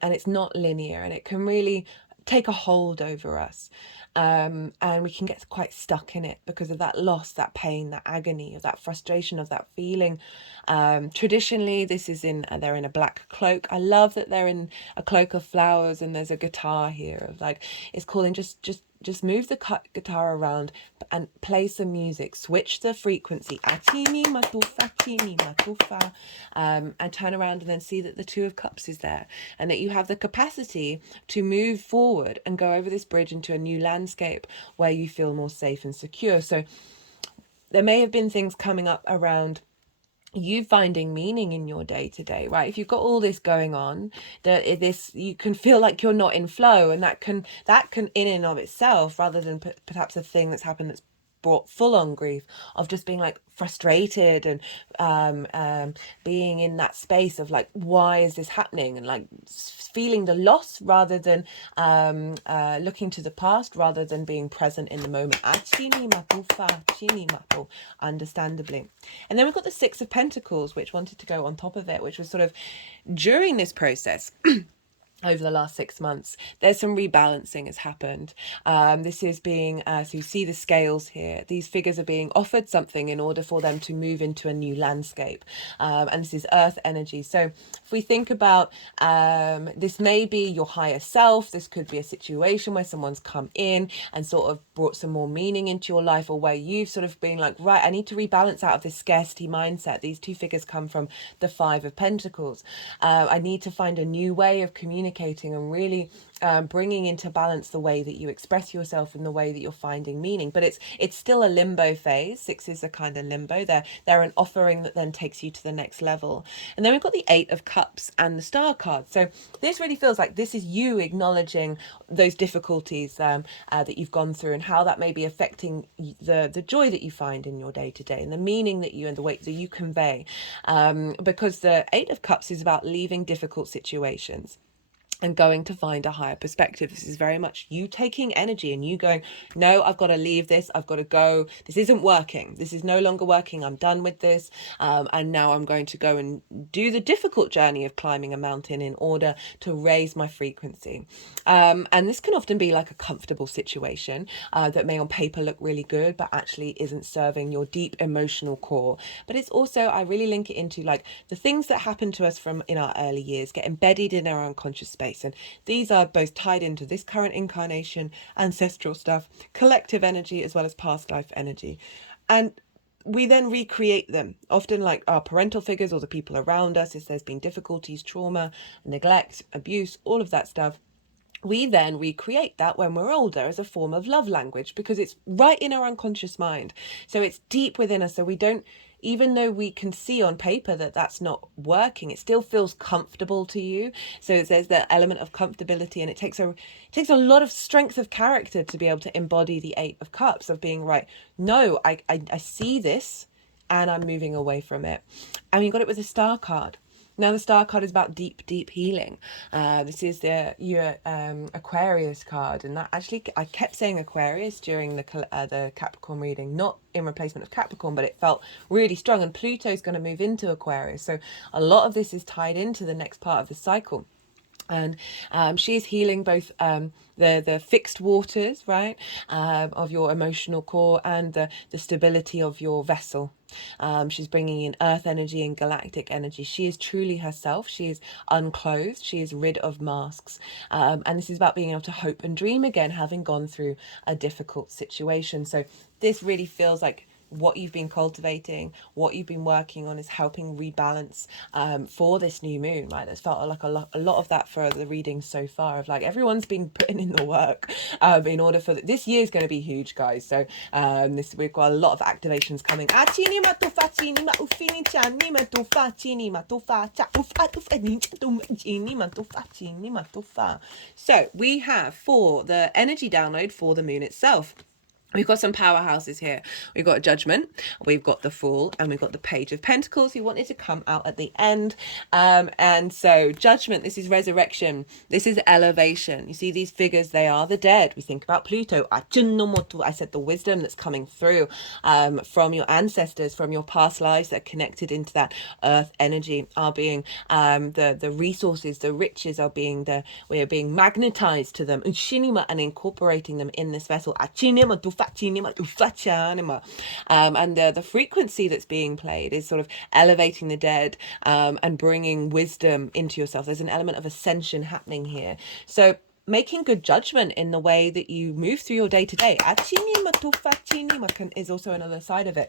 and it's not linear, and it can really take a hold over us, and we can get quite stuck in it because of that loss, that pain, that agony, of that frustration, of that feeling. Traditionally, this is they're in a black cloak. I love that they're in a cloak of flowers, and there's a guitar here of like, it's calling just move the guitar around and play some music. Switch the frequency. And turn around and then see that the 2 of Cups is there, and that you have the capacity to move forward and go over this bridge into a new landscape where you feel more safe and secure. So there may have been things coming up around you finding meaning in your day to day, right? If you've got all this going on, you can feel like you're not in flow, and that can in and of itself, rather than perhaps a thing that's happened that's brought full on grief, of just being like frustrated and being in that space of like, why is this happening, and like feeling the loss rather than looking to the past, rather than being present in the moment. Understandably. And then we've got the 6 of Pentacles, which wanted to go on top of it, which was sort of during this process over the last 6 months. There's some rebalancing has happened. This is being, so you see the scales here, these figures are being offered something in order for them to move into a new landscape. And this is earth energy. So if we think about, this may be your higher self, this could be a situation where someone's come in and sort of brought some more meaning into your life, or where you've sort of been like, right, I need to rebalance out of this scarcity mindset. These two figures come from the Five of Pentacles. I need to find a new way of communicating and really bringing into balance the way that you express yourself and the way that you're finding meaning. But it's still a limbo phase. Sixes are kind of limbo. They're an offering that then takes you to the next level. And then we've got the Eight of Cups and the Star card. So this really feels like this is you acknowledging those difficulties that you've gone through, and how that may be affecting the joy that you find in your day to day, and the meaning that you and the way that you convey. Because the Eight of Cups is about leaving difficult situations and going to find a higher perspective. This is very much you taking energy and you going, no, I've got to leave this. I've got to go. This isn't working. This is no longer working. I'm done with this. And now I'm going to go and do the difficult journey of climbing a mountain in order to raise my frequency. And this can often be like a comfortable situation that may on paper look really good, but actually isn't serving your deep emotional core. But it's also, I really link it into like the things that happen to us from in our early years get embedded in our unconscious space. And these are both tied into this current incarnation, ancestral stuff, collective energy, as well as past life energy. And we then recreate them, often like our parental figures or the people around us, if there's been difficulties, trauma, neglect, abuse, all of that stuff. We then recreate that when we're older as a form of love language, because it's right in our unconscious mind. So it's deep within us. So we don't, even though we can see on paper that that's not working, it still feels comfortable to you. So there's that element of comfortability, and it takes a lot of strength of character to be able to embody the Eight of Cups, of being right, no, I see this and I'm moving away from it. And you got it with the Star card. Now the Star card is about deep, deep healing. This is your Aquarius card, and that actually, I kept saying Aquarius during the Capricorn reading, not in replacement of Capricorn, but it felt really strong. And Pluto's going to move into Aquarius, so a lot of this is tied into the next part of the cycle. And she is healing both the fixed waters, right, of your emotional core, and the stability of your vessel. She's bringing in earth energy and galactic energy. She is truly herself. She is unclothed. She is rid of masks. And this is about being able to hope and dream again, having gone through a difficult situation. So this really feels like what you've been cultivating, what you've been working on, is helping rebalance for this new moon, right? There's felt like a lot of that for the readings so far, of like everyone's been putting in the work in order for this year's going to be huge, guys. So we've got a lot of activations coming. So we have, for the energy download for the moon itself, we've got some powerhouses here. We've got Judgment, we've got the Fool, and we've got the Page of Pentacles, who wanted to come out at the end. And so Judgment, this is resurrection. This is elevation. You see these figures, they are the dead. We think about Pluto. I said the wisdom that's coming through from your ancestors, from your past lives that are connected into that earth energy, are being the resources, the riches are being we are being magnetized to them and incorporating them in this vessel. And the frequency that's being played is sort of elevating the dead and bringing wisdom into yourself. There's an element of ascension happening here. So making good judgment in the way that you move through your day to day is also another side of it.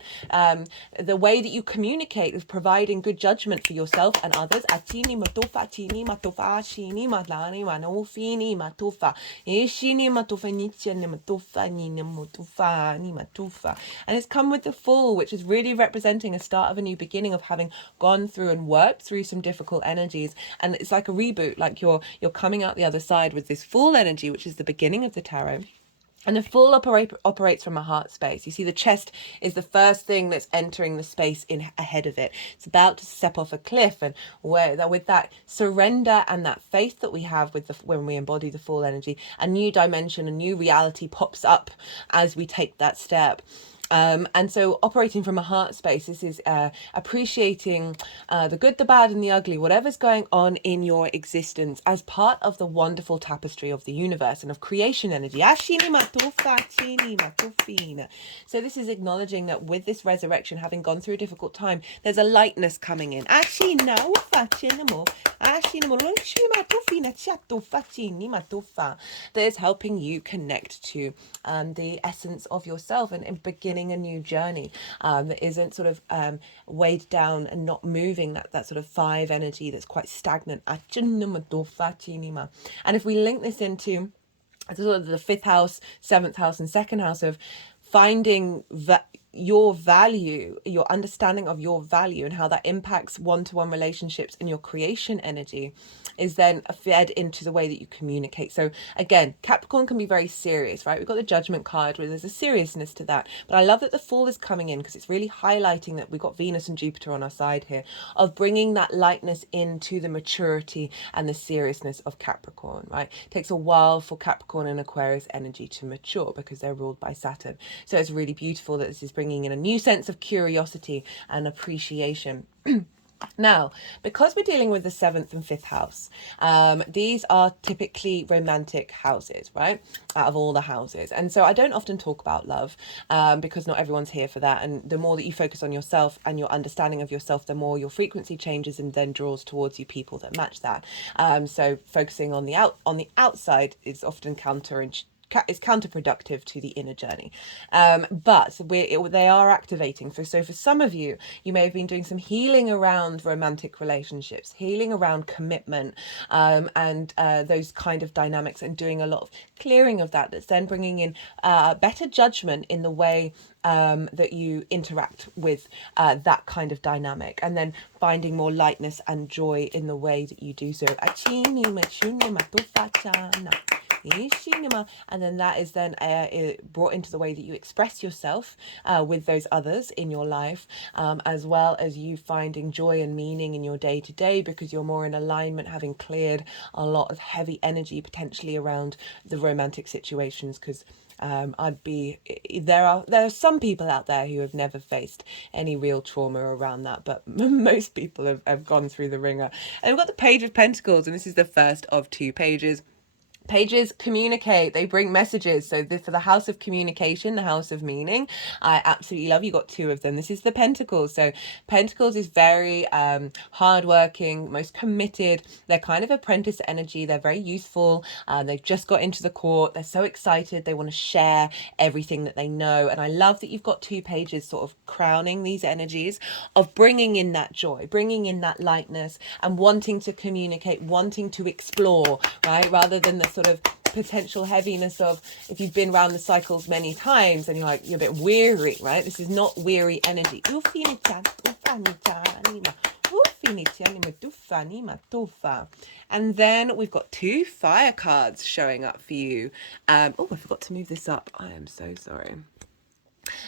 The way that you communicate is providing good judgment for yourself and others. And it's come with the Fool, which is really representing a start of a new beginning, of having gone through and worked through some difficult energies. And it's like a reboot, like you're coming out the other side with this Fool energy, which is the beginning of the tarot. And the Fool operates from a heart space. You see, the chest is the first thing that's entering the space in ahead of it. It's about to step off a cliff, and with that surrender and that faith that we have when we embody the Fool energy, a new dimension, a new reality pops up as we take that step. And so operating from a heart space, this is appreciating the good, the bad, and the ugly, whatever's going on in your existence as part of the wonderful tapestry of the universe and of creation energy. So this is acknowledging that with this resurrection, having gone through a difficult time, there's a lightness coming in. That is helping you connect to the essence of yourself and beginning a new journey that isn't sort of weighed down and not moving, that sort of 5 energy that's quite stagnant. And if we link this into sort of the 5th house, 7th house, and 2nd house of finding your value, your understanding of your value and how that impacts one-to-one relationships and your creation energy, is then fed into the way that you communicate. So again, Capricorn can be very serious, right? We've got the Judgment card where there's a seriousness to that, but I love that the Fool is coming in because it's really highlighting that we've got Venus and Jupiter on our side here, of bringing that lightness into the maturity and the seriousness of Capricorn, right? It takes a while for Capricorn and Aquarius energy to mature because they're ruled by Saturn. So it's really beautiful that this is bringing in a new sense of curiosity and appreciation. Now, because we're dealing with the 7th and 5th house, these are typically romantic houses, right? Out of all the houses. And so I don't often talk about love because not everyone's here for that. And the more that you focus on yourself and your understanding of yourself, the more your frequency changes and then draws towards you people that match that. So focusing on the outside is often is counterproductive to the inner journey, but they are activating. So for some of you, you may have been doing some healing around romantic relationships, healing around commitment, and those kind of dynamics, and doing a lot of clearing of that. That's then bringing in better judgment in the way that you interact with that kind of dynamic, and then finding more lightness and joy in the way that you do so. And then that is then brought into the way that you express yourself with those others in your life, as well as you finding joy and meaning in your day-to-day because you're more in alignment, having cleared a lot of heavy energy potentially around the romantic situations. Because there are some people out there who have never faced any real trauma around that, but most people have gone through the ringer. And we've got the Page of Pentacles, and this is the first of 2 pages. Pages communicate, they bring messages. So for the house of communication, the house of meaning, I absolutely love, you got 2 of them. This is the Pentacles. So Pentacles is very hardworking, most committed. They're kind of apprentice energy. They're very youthful. They've just got into the court. They're so excited. They want to share everything that they know. And I love that you've got 2 pages sort of crowning these energies of bringing in that joy, bringing in that lightness, and wanting to communicate, wanting to explore, right? Rather than the sort of potential heaviness of, if you've been around the cycles many times and you're a bit weary, right? This is not weary energy. And then we've got 2 fire cards showing up for you. Oh, I forgot to move this up. I am so sorry.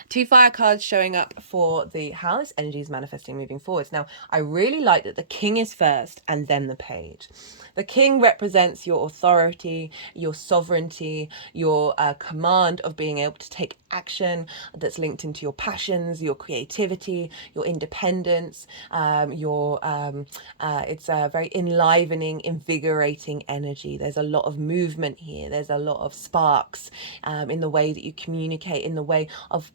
2 fire cards showing up for the how this energy is manifesting moving forwards. Now, I really like that the King is first and then the Page. The King represents your authority, your sovereignty, your command of being able to take action that's linked into your passions, your creativity, your independence, it's a very enlivening, invigorating energy. There's a lot of movement here. There's a lot of sparks in the way that you communicate, in the way of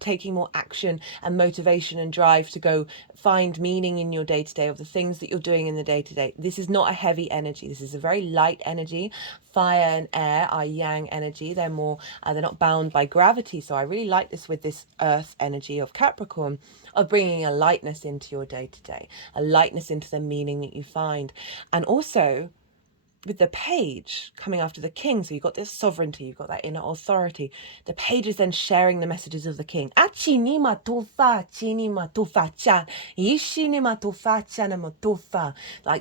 taking more action and motivation and drive to go find meaning in your day-to-day, of the things that you're doing in the day-to-day. This is not a heavy energy. This is a very light energy. Fire and air are yang energy. They're more, they're not bound by gravity. So I really like this with this earth energy of Capricorn, of bringing a lightness into your day-to-day, a lightness into the meaning that you find. And also with the Page coming after the King, so you've got this sovereignty, you've got that inner authority. The Page is then sharing the messages of the King. Like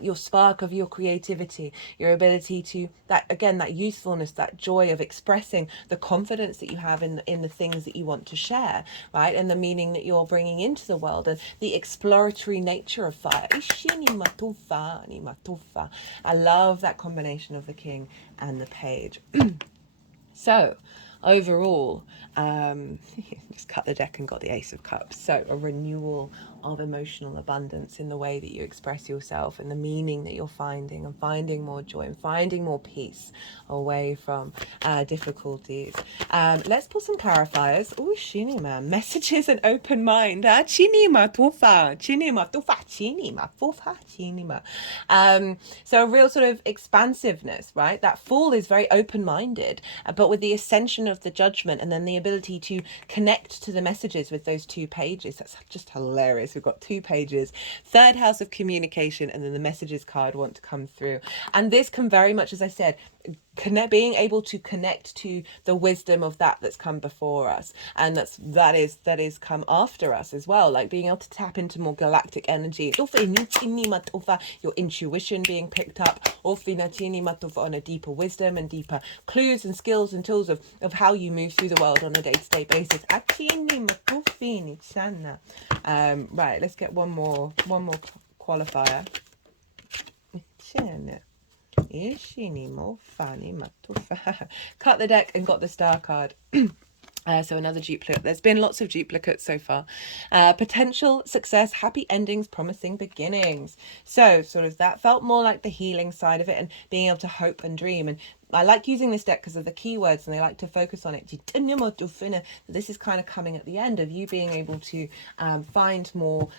your spark of your creativity, your ability to, that again, that youthfulness, that joy of expressing, the confidence that you have in the things that you want to share, right? And the meaning that you're bringing into the world, and the exploratory nature of fire. I love that combination of the King and the Page. So overall, just cut the deck and got the Ace of Cups. So a renewal of emotional abundance in the way that you express yourself and the meaning that you're finding, and finding more joy and finding more peace away from difficulties. Let's put some clarifiers. Oh, Shinima, messages and open mind. Chinima tufa, Chinima tufa, Chinima fufa, Chinima. So a real sort of expansiveness, right? That Fool is very open-minded, but with the ascension of the Judgment and then the ability to connect to the messages with those 2 pages. That's just hilarious. We've got 2 pages, 3rd house of communication, and then the messages card want to come through. And this can very much, as I said, being able to connect to the wisdom of that's come before us, and that is come after us as well, like being able to tap into more galactic energy, your intuition being picked up on a deeper wisdom and deeper clues and skills and tools of how you move through the world on a day-to-day basis. Right, let's get one more qualifier. Cut the deck and got the Star card. So another duplicate. There's been lots of duplicates so far. Potential success, happy endings, promising beginnings. So sort of that felt more like the healing side of it and being able to hope and dream. And I like using this deck because of the keywords, and they like to focus on it. This is kind of coming at the end of you being able to find more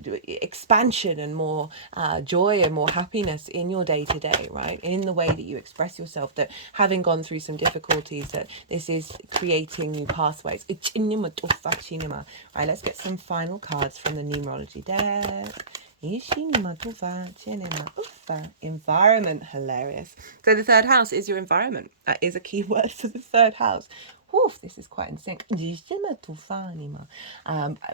expansion and more joy and more happiness in your day-to-day, right? In the way that you express yourself, that having gone through some difficulties, that this is creating new pathways. Right, let's get some final cards from the numerology deck. Environment, hilarious. So the 3rd house is your environment. That is a key word for the 3rd house. Oof, this is quite in sync.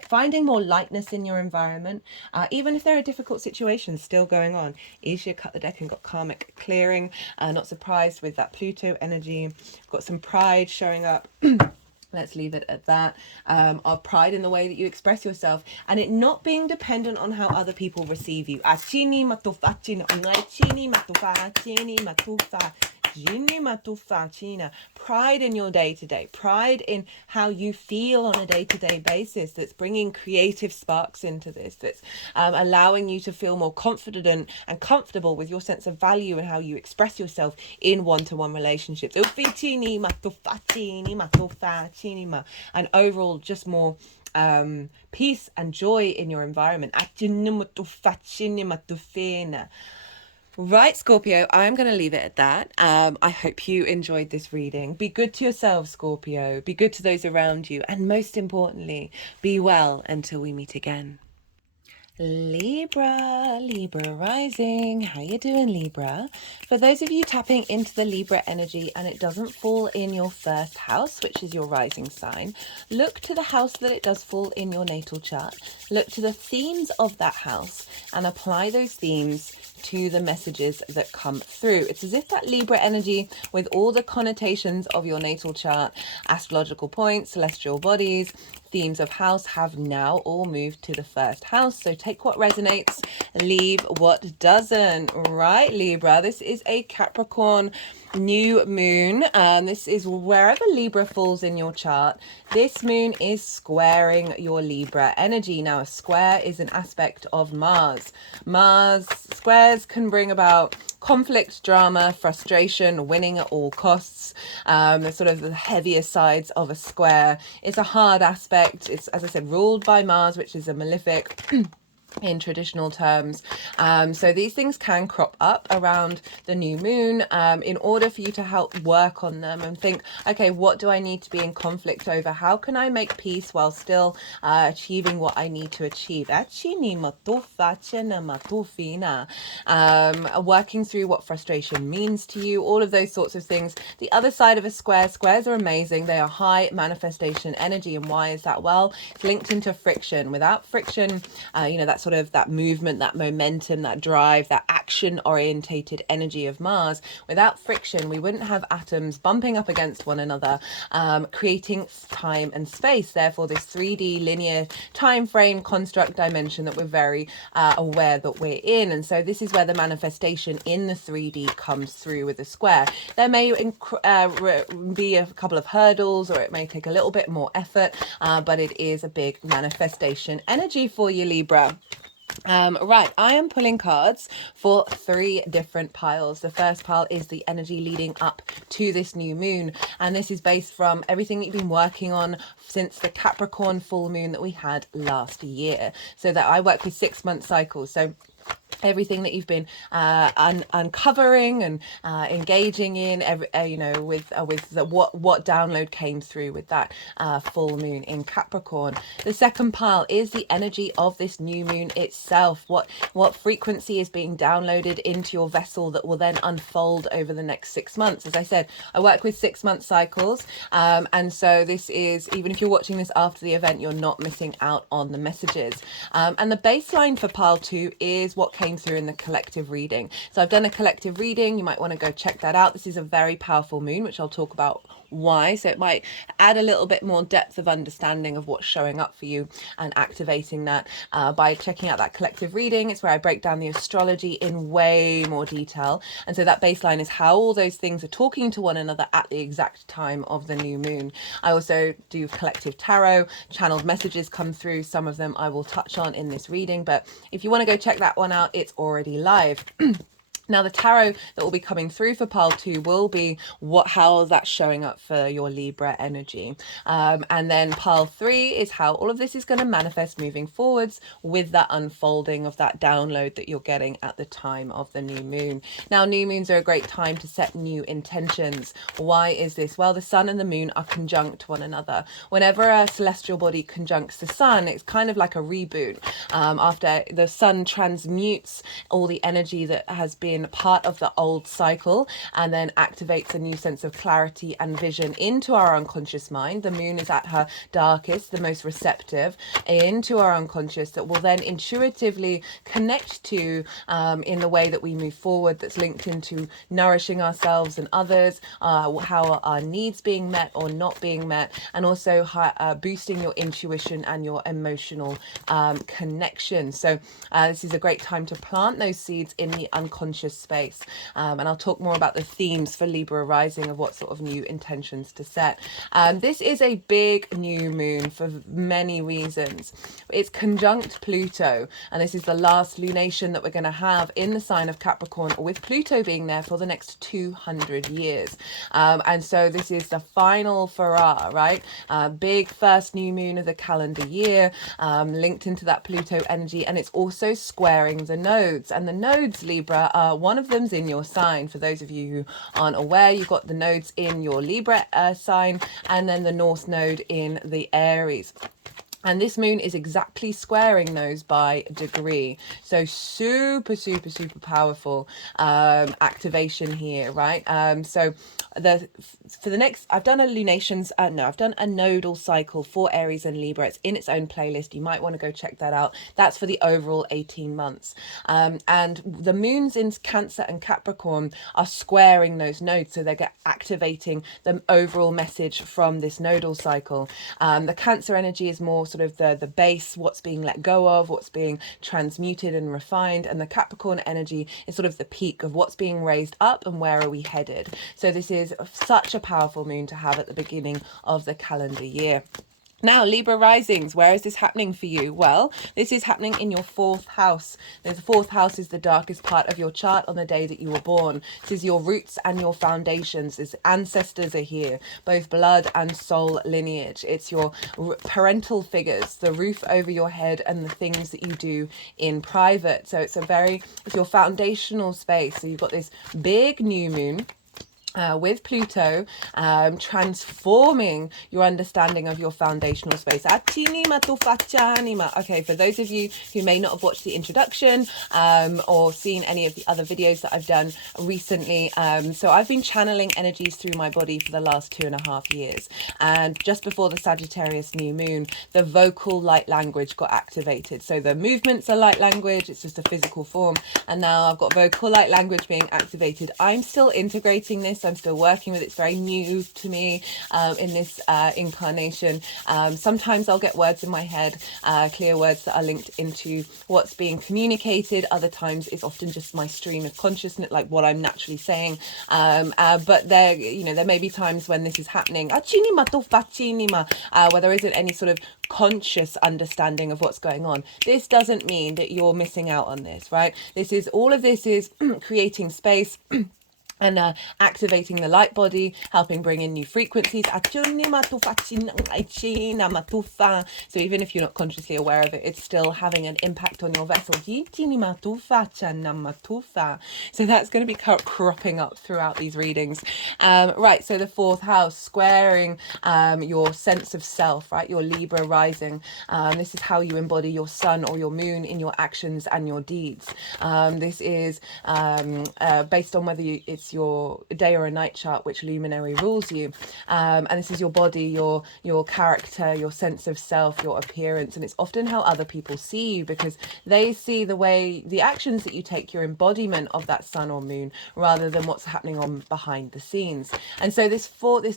Finding more lightness in your environment, even if there are difficult situations still going on. Isha cut the deck and got karmic clearing. Not surprised with that Pluto energy. Got some pride showing up. Let's leave it at that. Of pride in the way that you express yourself, and it not being dependent on how other people receive you. Pride in your day-to-day, pride in how you feel on a day-to-day basis, that's bringing creative sparks into this, that's allowing you to feel more confident and comfortable with your sense of value and how you express yourself in one-to-one relationships. And overall just more peace and joy in your environment. Right, Scorpio, I'm going to leave it at that. I hope you enjoyed this reading. Be good to yourself, Scorpio. Be good to those around you. And most importantly, be well until we meet again. Libra rising. How you doing, Libra? For those of you tapping into the Libra energy and it doesn't fall in your 1st house, which is your rising sign, look to the house that it does fall in your natal chart. Look to the themes of that house and apply those themes to the messages that come through. It's as if that Libra energy, with all the connotations of your natal chart, astrological points, celestial bodies, themes of house, have now all moved to the 1st house. So take what resonates, leave what doesn't. Right, Libra, this is a Capricorn New Moon. This is wherever Libra falls in your chart. This moon is squaring your Libra energy. Now, a square is an aspect of Mars. Squares can bring about conflict, drama, frustration, winning at all costs. Sort of the heavier sides of a square. It's a hard aspect. It's, as I said, ruled by Mars, which is a malefic in traditional terms. So these things can crop up around the new moon in order for you to help work on them and think, okay, what do I need to be in conflict over? How can I make peace while still achieving what I need to achieve? Working through what frustration means to you, all of those sorts of things. The other side of a square, squares are amazing. They are high manifestation energy. And why is that? Well, it's linked into friction. Without friction, that sort of that movement, that momentum, that drive, that action action orientated energy of Mars. Without friction, we wouldn't have atoms bumping up against one another, creating time and space. Therefore, this 3D linear time frame construct dimension that we're very aware that we're in. And so this is where the manifestation in the 3D comes through with a square. There may be a couple of hurdles, or it may take a little bit more effort, but it is a big manifestation energy for you, Libra. Right, I am pulling cards for 3 different piles. The first pile is the energy leading up to this new moon, and this is based from everything that you've been working on since the Capricorn full moon that we had last year. So that I work with 6-month cycles. So everything that you've been uncovering and engaging in, with what download came through with that full moon in Capricorn. The second pile is the energy of this new moon itself. What frequency is being downloaded into your vessel that will then unfold over the next 6 months. As I said, I work with 6-month cycles, and so this is, even if you're watching this after the event, you're not missing out on the messages. And the baseline for pile 2 is what came through in the collective reading. So I've done a collective reading. You might want to go check that out. This is a very powerful moon, which I'll talk about why. So it might add a little bit more depth of understanding of what's showing up for you and activating that by checking out that collective reading. It's where I break down the astrology in way more detail. And so that baseline is how all those things are talking to one another at the exact time of the new moon. I also do collective tarot, channeled messages come through. Some of them I will touch on in this reading, but if you want to go check that one out, it's already live. Now, the tarot that will be coming through for pile 2 will be how that's showing up for your Libra energy. And then pile 3 is how all of this is going to manifest moving forwards with that unfolding of that download that you're getting at the time of the new moon. Now, new moons are a great time to set new intentions. Why is this? Well, the sun and the moon are conjunct one another. Whenever a celestial body conjuncts the sun, it's kind of like a reboot. After the sun transmutes all the energy that has been part of the old cycle and then activates a new sense of clarity and vision into our unconscious mind. The moon is at her darkest, the most receptive into our unconscious, that will then intuitively connect to in the way that we move forward, that's linked into nourishing ourselves and others, how our needs being met or not being met, and also boosting your intuition and your emotional connection. So this is a great time to plant those seeds in the unconscious space, and I'll talk more about the themes for Libra rising of what sort of new intentions to set. This is a big new moon for many reasons. It's conjunct Pluto, and this is the last lunation that we're going to have in the sign of Capricorn, with Pluto being there for the next 200 years. And so this is the final hurrah, right? Big first new moon of the calendar year, linked into that Pluto energy, and it's also squaring the nodes. And the nodes, Libra, one of them's in your sign. For those of you who aren't aware, you've got the nodes in your Libra sign, and then the North Node in the Aries. And this moon is exactly squaring those by degree. So super, super, super powerful activation here, right? So for the next, I've done a lunations, I've done a nodal cycle for Aries and Libra. It's in its own playlist. You might want to go check that out. That's for the overall 18 months. And the moons in Cancer and Capricorn are squaring those nodes. So they're activating the overall message from this nodal cycle. The Cancer energy is more sort of the base, what's being let go of, what's being transmuted and refined, and the Capricorn energy is sort of the peak of what's being raised up and where are we headed. So this is such a powerful moon to have at the beginning of the calendar year. Now, Libra risings, where is this happening for you? Well, this is happening in your 4th house. The 4th house is the darkest part of your chart on the day that you were born. This is your roots and your foundations. This ancestors are here, both blood and soul lineage. It's your parental figures, the roof over your head, and the things that you do in private. So it's your foundational space. So you've got this big new moon with Pluto, transforming your understanding of your foundational space. Okay, for those of you who may not have watched the introduction or seen any of the other videos that I've done recently, so I've been channeling energies through my body for the last 2.5 years. And just before the Sagittarius new moon, the vocal light language got activated. So the movements are light language, it's just a physical form. And now I've got vocal light language being activated. I'm still integrating this. I'm still working with it. It's very new to me in this incarnation. Sometimes I'll get words in my head, clear words that are linked into what's being communicated. Other times it's often just my stream of consciousness, like what I'm naturally saying. But there may be times when this is happening, where there isn't any sort of conscious understanding of what's going on. This doesn't mean that you're missing out on this, right? All of this is creating space and activating the light body, helping bring in new frequencies. So even if you're not consciously aware of it, it's still having an impact on your vessel. So that's going to be cropping up throughout these readings. Right, so the fourth house, squaring your sense of self, right? Your Libra rising. This is how you embody your sun or your moon in your actions and your deeds. This is based on whether it's your day or a night chart, which luminary rules you, and this is your body, your character, your sense of self, your appearance, and it's often how other people see you, because they see the actions that you take, your embodiment of that sun or moon, rather than what's happening on behind the scenes. And so this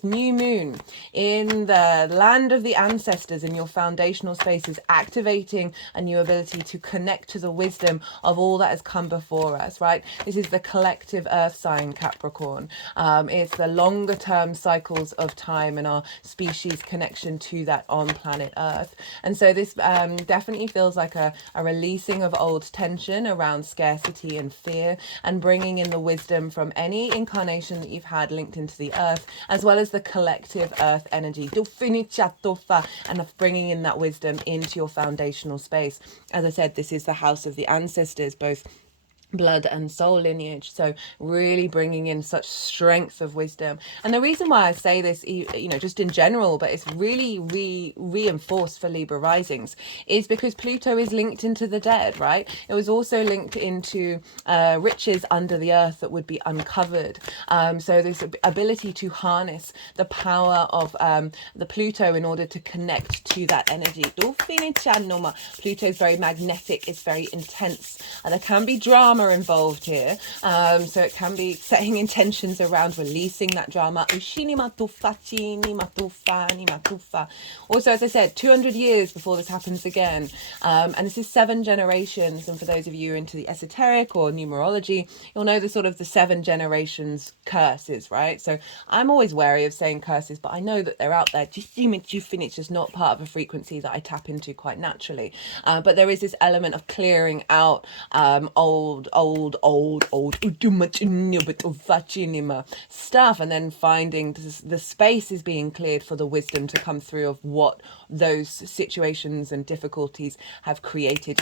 new moon in the land of the ancestors, in your foundational space, is activating a new ability to connect to the wisdom of all that has come before us, right? This is the collective earth sign, Capricorn. It's the longer term cycles of time and our species connection to that on planet Earth. And so this definitely feels like a releasing of old tension around scarcity and fear, and bringing in the wisdom from any incarnation that you've had linked into the earth, as well as the collective earth energy, and of bringing in that wisdom into your foundational space. As I said, this is the house of the ancestors, both blood and soul lineage, so really bringing in such strength of wisdom. And the reason why I say this, just in general, but it's really reinforced for Libra risings, is because Pluto is linked into the dead, right? It was also linked into riches under the earth that would be uncovered. So this ability to harness the power of the Pluto in order to connect to that energy. Pluto is very magnetic, it's very intense, and there can be drama involved here, so it can be setting intentions around releasing that drama. Also, as I said, 200 years before this happens again, and this is 7 generations. And for those of you into the esoteric or numerology, you'll know the 7 generations curses, right? So I'm always wary of saying curses, but I know that they're out there. It's just not part of a frequency that I tap into quite naturally, but there is this element of clearing out old stuff, and then finding the space is being cleared for the wisdom to come through of what those situations and difficulties have created.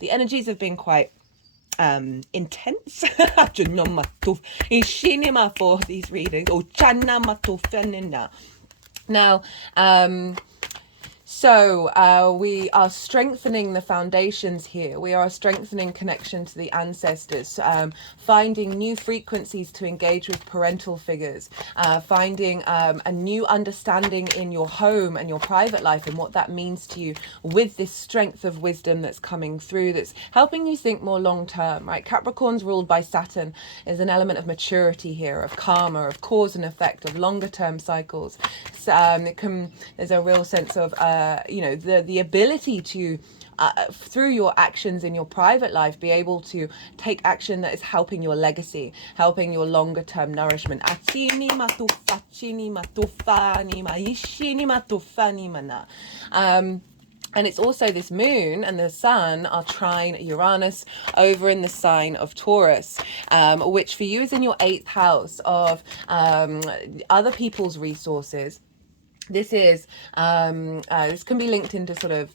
The energies have been quite intense for these readings. Now, so we are strengthening the foundations here. We are strengthening connection to the ancestors, finding new frequencies to engage with parental figures, finding a new understanding in your home and your private life and what that means to you, with this strength of wisdom that's coming through, that's helping you think more long term, right? Capricorn's ruled by Saturn. Is an element of maturity here, of karma, of cause and effect, of longer term cycles. So, there's a real sense of the ability to through your actions in your private life be able to take action that is helping your legacy, helping your longer term nourishment. And it's also this moon and the sun are trine Uranus over in the sign of Taurus, which for you is in your 8th house of other people's resources, This is this can be linked into sort of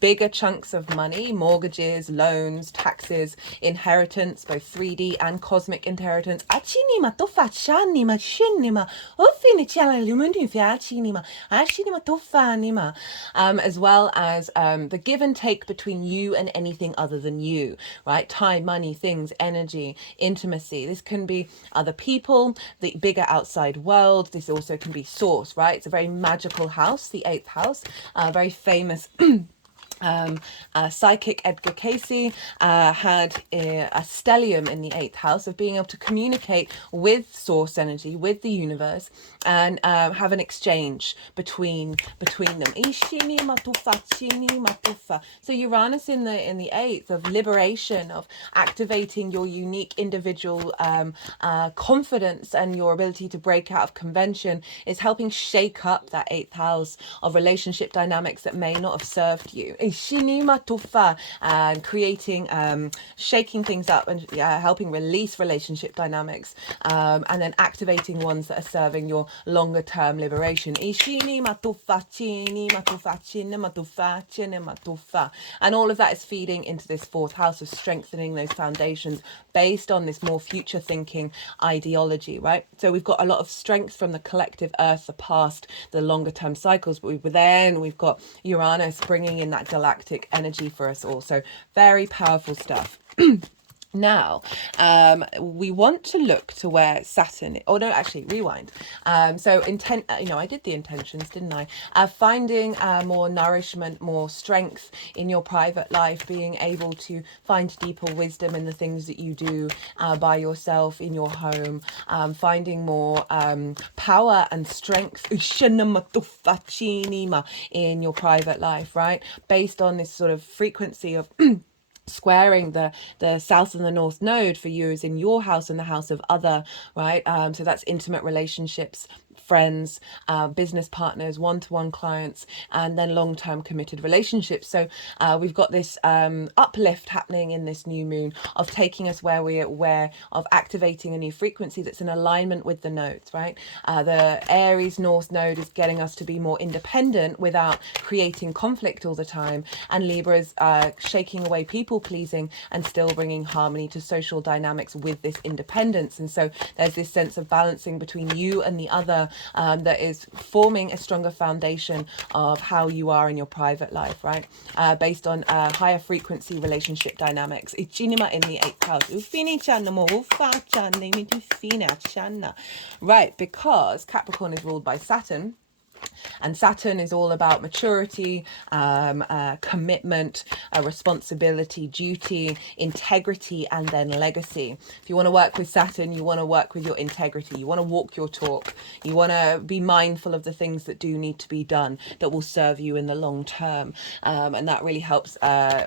bigger chunks of money, mortgages, loans, taxes, inheritance, both 3D and cosmic inheritance. Achinima tofa chanima shinima ofini chala lumuni fiachinima achinima tofa nima, as well as the give and take between you and anything other than you, right? Time, money, things, energy, intimacy. This can be other people, the bigger outside world. This also can be source, right? It's a very magical house, the 8th house, very famous. Psychic Edgar Casey had a stellium in the 8th house of being able to communicate with source energy, with the universe, and have an exchange between them. So Uranus in the 8th, of liberation, of activating your unique individual confidence and your ability to break out of convention, is helping shake up that 8th house of relationship dynamics that may not have served you. And creating, shaking things up and helping release relationship dynamics, and then activating ones that are serving your longer term liberation. And all of that is feeding into this 4th house of strengthening those foundations based on this more future thinking ideology, right? So we've got a lot of strength from the collective earth, the past, the longer term cycles, but we've got Uranus bringing in that galactic energy for us all. So very powerful stuff. Now, we want to look to where Saturn, oh no, actually rewind. So I did the intentions, didn't I? Finding more nourishment, more strength in your private life, being able to find deeper wisdom in the things that you do by yourself in your home, finding more power and strength in your private life, right? Based on this sort of frequency of squaring the south and the north node for you is in your house and the house of other, right? So that's intimate relationships, friends, business partners, one-to-one clients, and then long-term committed relationships. So we've got this uplift happening in this new moon of taking us where we're aware of activating a new frequency that's in alignment with the nodes, right? The Aries north node is getting us to be more independent without creating conflict all the time, and Libra's shaking away people pleasing and still bringing harmony to social dynamics with this independence. And so there's this sense of balancing between you and the other, that is forming a stronger foundation of how you are in your private life, right? Based on higher frequency relationship dynamics. Ichinima in the 8th house. Right, because Capricorn is ruled by Saturn. And Saturn is all about maturity, commitment, responsibility, duty, integrity, and then legacy. If you want to work with Saturn, you want to work with your integrity. You want to walk your talk. You want to be mindful of the things that do need to be done that will serve you in the long term. And that really helps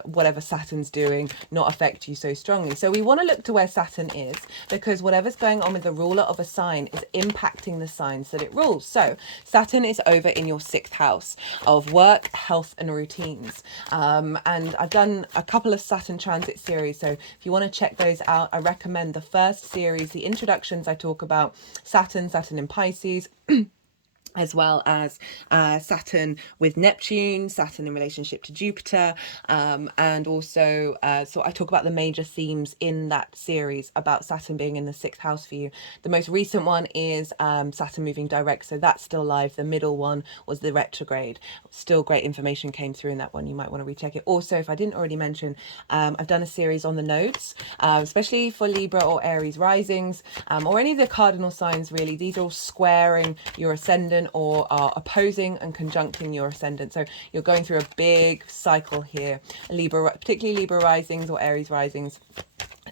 whatever Saturn's doing not affect you so strongly. So we want to look to where Saturn is, because whatever's going on with the ruler of a sign is impacting the signs that it rules. So Saturn is over in your 6th house of work, health, and routines. And I've done a couple of Saturn transit series. So if you want to check those out, I recommend the first series, the introductions. I talk about Saturn in Pisces, as well as Saturn with Neptune, Saturn in relationship to Jupiter, and also so I talk about the major themes in that series about Saturn being in the 6th house for you. The most recent one is Saturn moving direct, so that's still live. The middle one was the retrograde. Still great information came through in that one. You might want to recheck it. Also, if I didn't already mention, I've done a series on the nodes, especially for Libra or Aries risings, or any of the cardinal signs really. These are all squaring your ascendant or are opposing and conjuncting your ascendant. So you're going through a big cycle here, Libra, particularly Libra risings or Aries risings.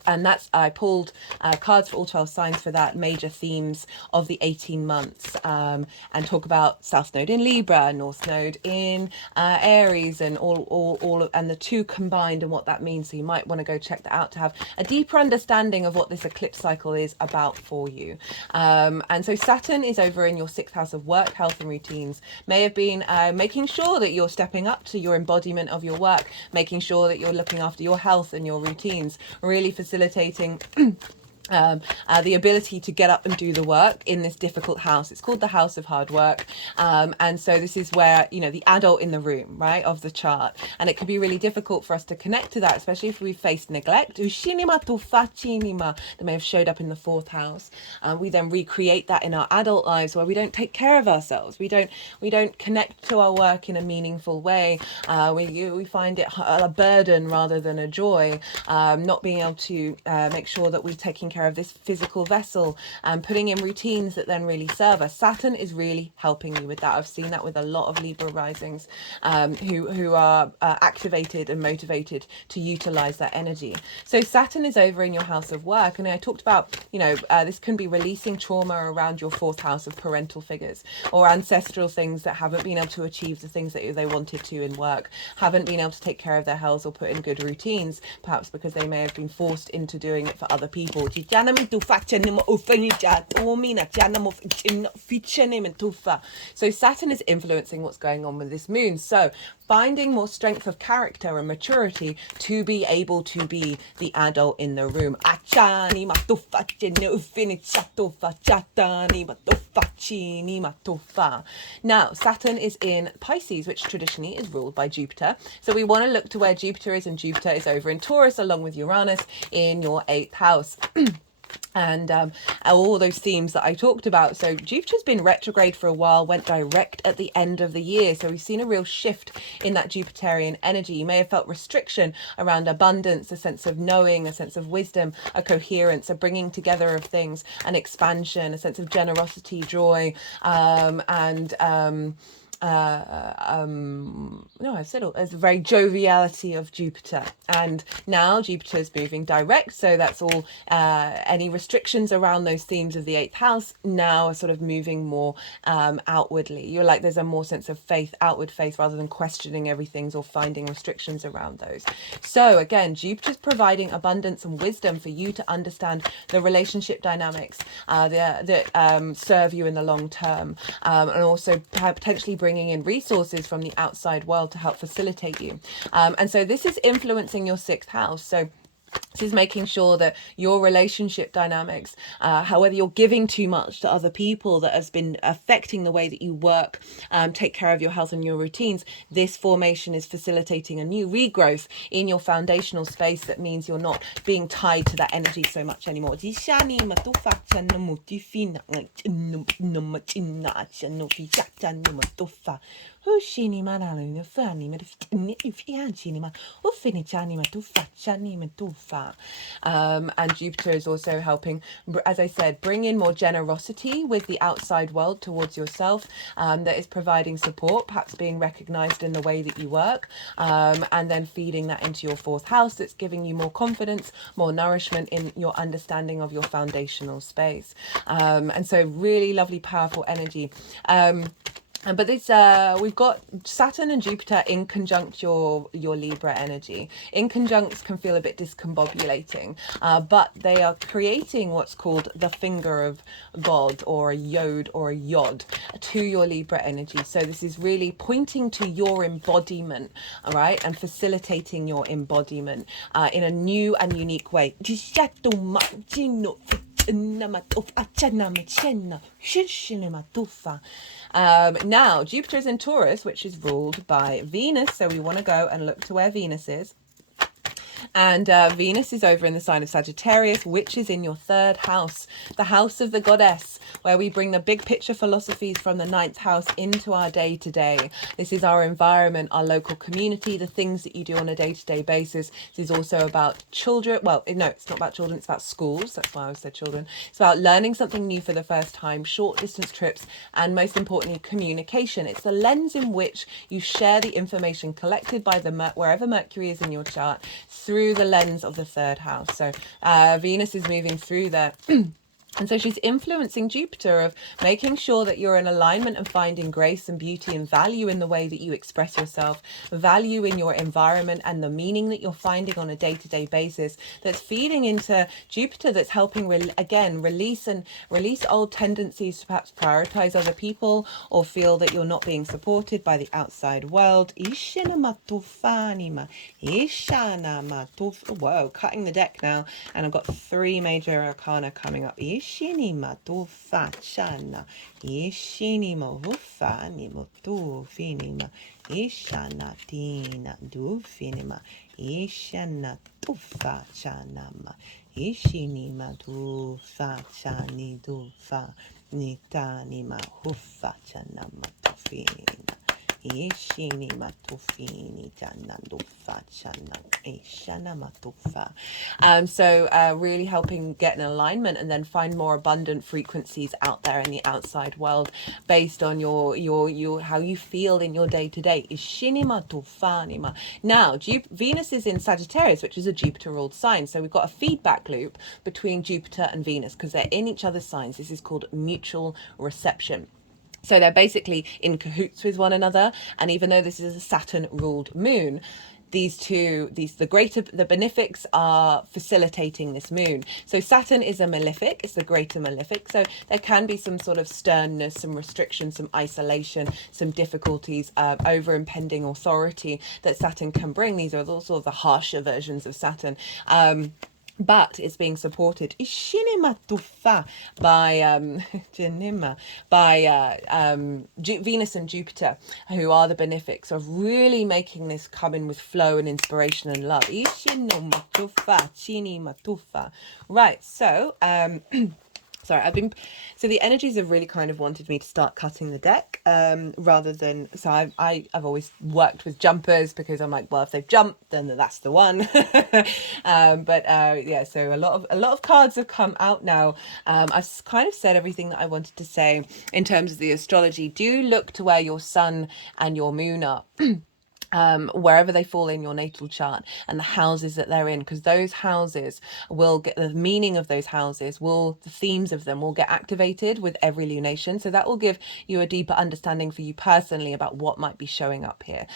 And that's, I pulled cards for all 12 signs for that, major themes of the 18 months, and talk about South Node in Libra, North Node in Aries, and all and the two combined and what that means. So you might want to go check that out to have a deeper understanding of what this eclipse cycle is about for you. And so Saturn is over in your 6th house of work, health, and routines. May have been making sure that you're stepping up to your embodiment of your work, making sure that you're looking after your health and your routines, really facilitating the ability to get up and do the work in this difficult house. It's called the house of hard work. And so this is where, you know, the adult in the room, right, of the chart. And it can be really difficult for us to connect to that, especially if we've faced neglect. That may have showed up in the fourth house. We then recreate that in our adult lives where we don't take care of ourselves. We don't connect to our work in a meaningful way. We find it a burden rather than a joy. Not being able to make sure that we're taking care of this physical vessel and putting in routines that then really serve us. Saturn is really helping you with that. I've seen that with a lot of Libra risings who are activated and motivated to utilize that energy. So Saturn is over in your house of work, and I talked about, you know, this can be releasing trauma around your fourth house of parental figures or ancestral things that haven't been able to achieve the things that they wanted to in work, haven't been able to take care of their health or put in good routines, perhaps because they may have been forced into doing it for other people. So Saturn is influencing what's going on with this moon. So finding more strength of character and maturity to be able to be the adult in the room. Now, Saturn is in Pisces, which traditionally is ruled by Jupiter. So we want to look to where Jupiter is, and Jupiter is over in Taurus along with Uranus in your 8th house. And all those themes that I talked about. So Jupiter's been retrograde for a while, went direct at the end of the year. So we've seen a real shift in that Jupiterian energy. You may have felt restriction around abundance, a sense of knowing, a sense of wisdom, a coherence, a bringing together of things, an expansion, a sense of generosity, joy, no, I've said all. There's a very joviality of Jupiter, and now Jupiter is moving direct, so that's all. Any restrictions around those themes of the 8th house now are sort of moving more outwardly. You're like, there's a more sense of faith, outward faith, rather than questioning everything or finding restrictions around those. So again, Jupiter's providing abundance and wisdom for you to understand the relationship dynamics that serve you in the long term, and also potentially bringing in resources from the outside world to help facilitate you. And so this is influencing your 6th house. So this is making sure that your relationship dynamics, however you're giving too much to other people, that has been affecting the way that you work, take care of your health and your routines. This formation is facilitating a new regrowth in your foundational space that means you're not being tied to that energy so much anymore. And Jupiter is also helping, as I said, bring in more generosity with the outside world towards yourself, that is providing support, perhaps being recognized in the way that you work, and then feeding that into your 4th house. That's giving you more confidence, more nourishment in your understanding of your foundational space. And so really lovely, powerful energy. But this, we've got Saturn and Jupiter in conjunct your Libra energy. In conjuncts can feel a bit discombobulating, but they are creating what's called the finger of God, or a yod or a yod, to your Libra energy. So this is really pointing to your embodiment, all right, and facilitating your embodiment in a new and unique way. Now Jupiter is in Taurus, which is ruled by Venus, so we want to go and look to where Venus is. And Venus is over in the sign of Sagittarius, which is in your 3rd house, the house of the goddess, where we bring the big picture philosophies from the 9th house into our day-to-day. This is our environment, our local community, the things that you do on a day-to-day basis. This is also about children. Well, no, it's not about children. It's about schools. That's why I said children. It's about learning something new for the first time, short distance trips, and most importantly, communication. It's the lens in which you share the information collected by wherever Mercury is in your chart, through the lens of the 3rd house. So Venus is moving through there. And so she's influencing Jupiter of making sure that you're in alignment and finding grace and beauty and value in the way that you express yourself, value in your environment and the meaning that you're finding on a day-to-day basis that's feeding into Jupiter, that's helping, again, release old tendencies to perhaps prioritize other people or feel that you're not being supported by the outside world. Whoa, cutting the deck now. And I've got 3 major arcana coming up. Ishinima tu fachana. Ishinima hufanima tu finima. Ishana tina du finima. Ishana tu fachanama. Ishinima tu fachani du fa. Nitanima hufachanama tu finima. Ishini matufini janandufa chana ishana matufa. So really helping get an alignment and then find more abundant frequencies out there in the outside world based on your how you feel in your day to day. Ishini matufanima. Now Venus is in Sagittarius, which is a Jupiter ruled sign. So we've got a feedback loop between Jupiter and Venus because they're in each other's signs. This is called mutual reception. So they're basically in cahoots with one another. And even though this is a Saturn ruled moon, the benefics are facilitating this moon. So Saturn is a malefic, it's the greater malefic. So there can be some sort of sternness, some restriction, some isolation, some difficulties, over impending authority that Saturn can bring. These are also the harsher versions of Saturn. But it's being supported by Venus and Jupiter, who are the benefics of really making this come in with flow and inspiration and love. Right, so sorry, so the energies have really kind of wanted me to start cutting the deck, rather than, so I've always worked with jumpers because I'm like, well, if they've jumped, then that's the one. Yeah, so a lot of cards have come out now. I've kind of said everything that I wanted to say in terms of the astrology. Do look to where your sun and your moon are. Wherever they fall in your natal chart and the houses that they're in, because those houses will get the meaning of those houses, the themes of them will get activated with every lunation. So that will give you a deeper understanding for you personally about what might be showing up here.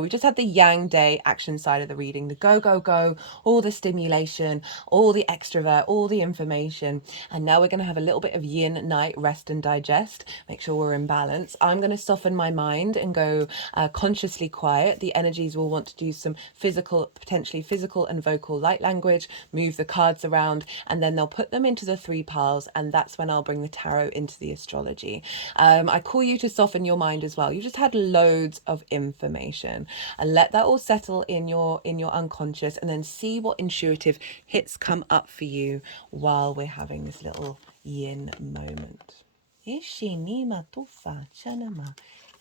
We just had the Yang Day action side of the reading, the go, all the stimulation, all the extrovert, all the information. And now we're going to have a little bit of yin night, rest and digest, make sure we're in balance. I'm going to soften my mind and go consciously quiet. The energies will want to do some potentially physical and vocal light language, move the cards around, and then they'll put them into the 3 piles, and that's when I'll bring the tarot into the astrology. I call you to soften your mind as well. You just had loads of information, and let that all settle in your unconscious, and then see what intuitive hits come up for you while we're having this little yin moment. Ishinima tufa chanama.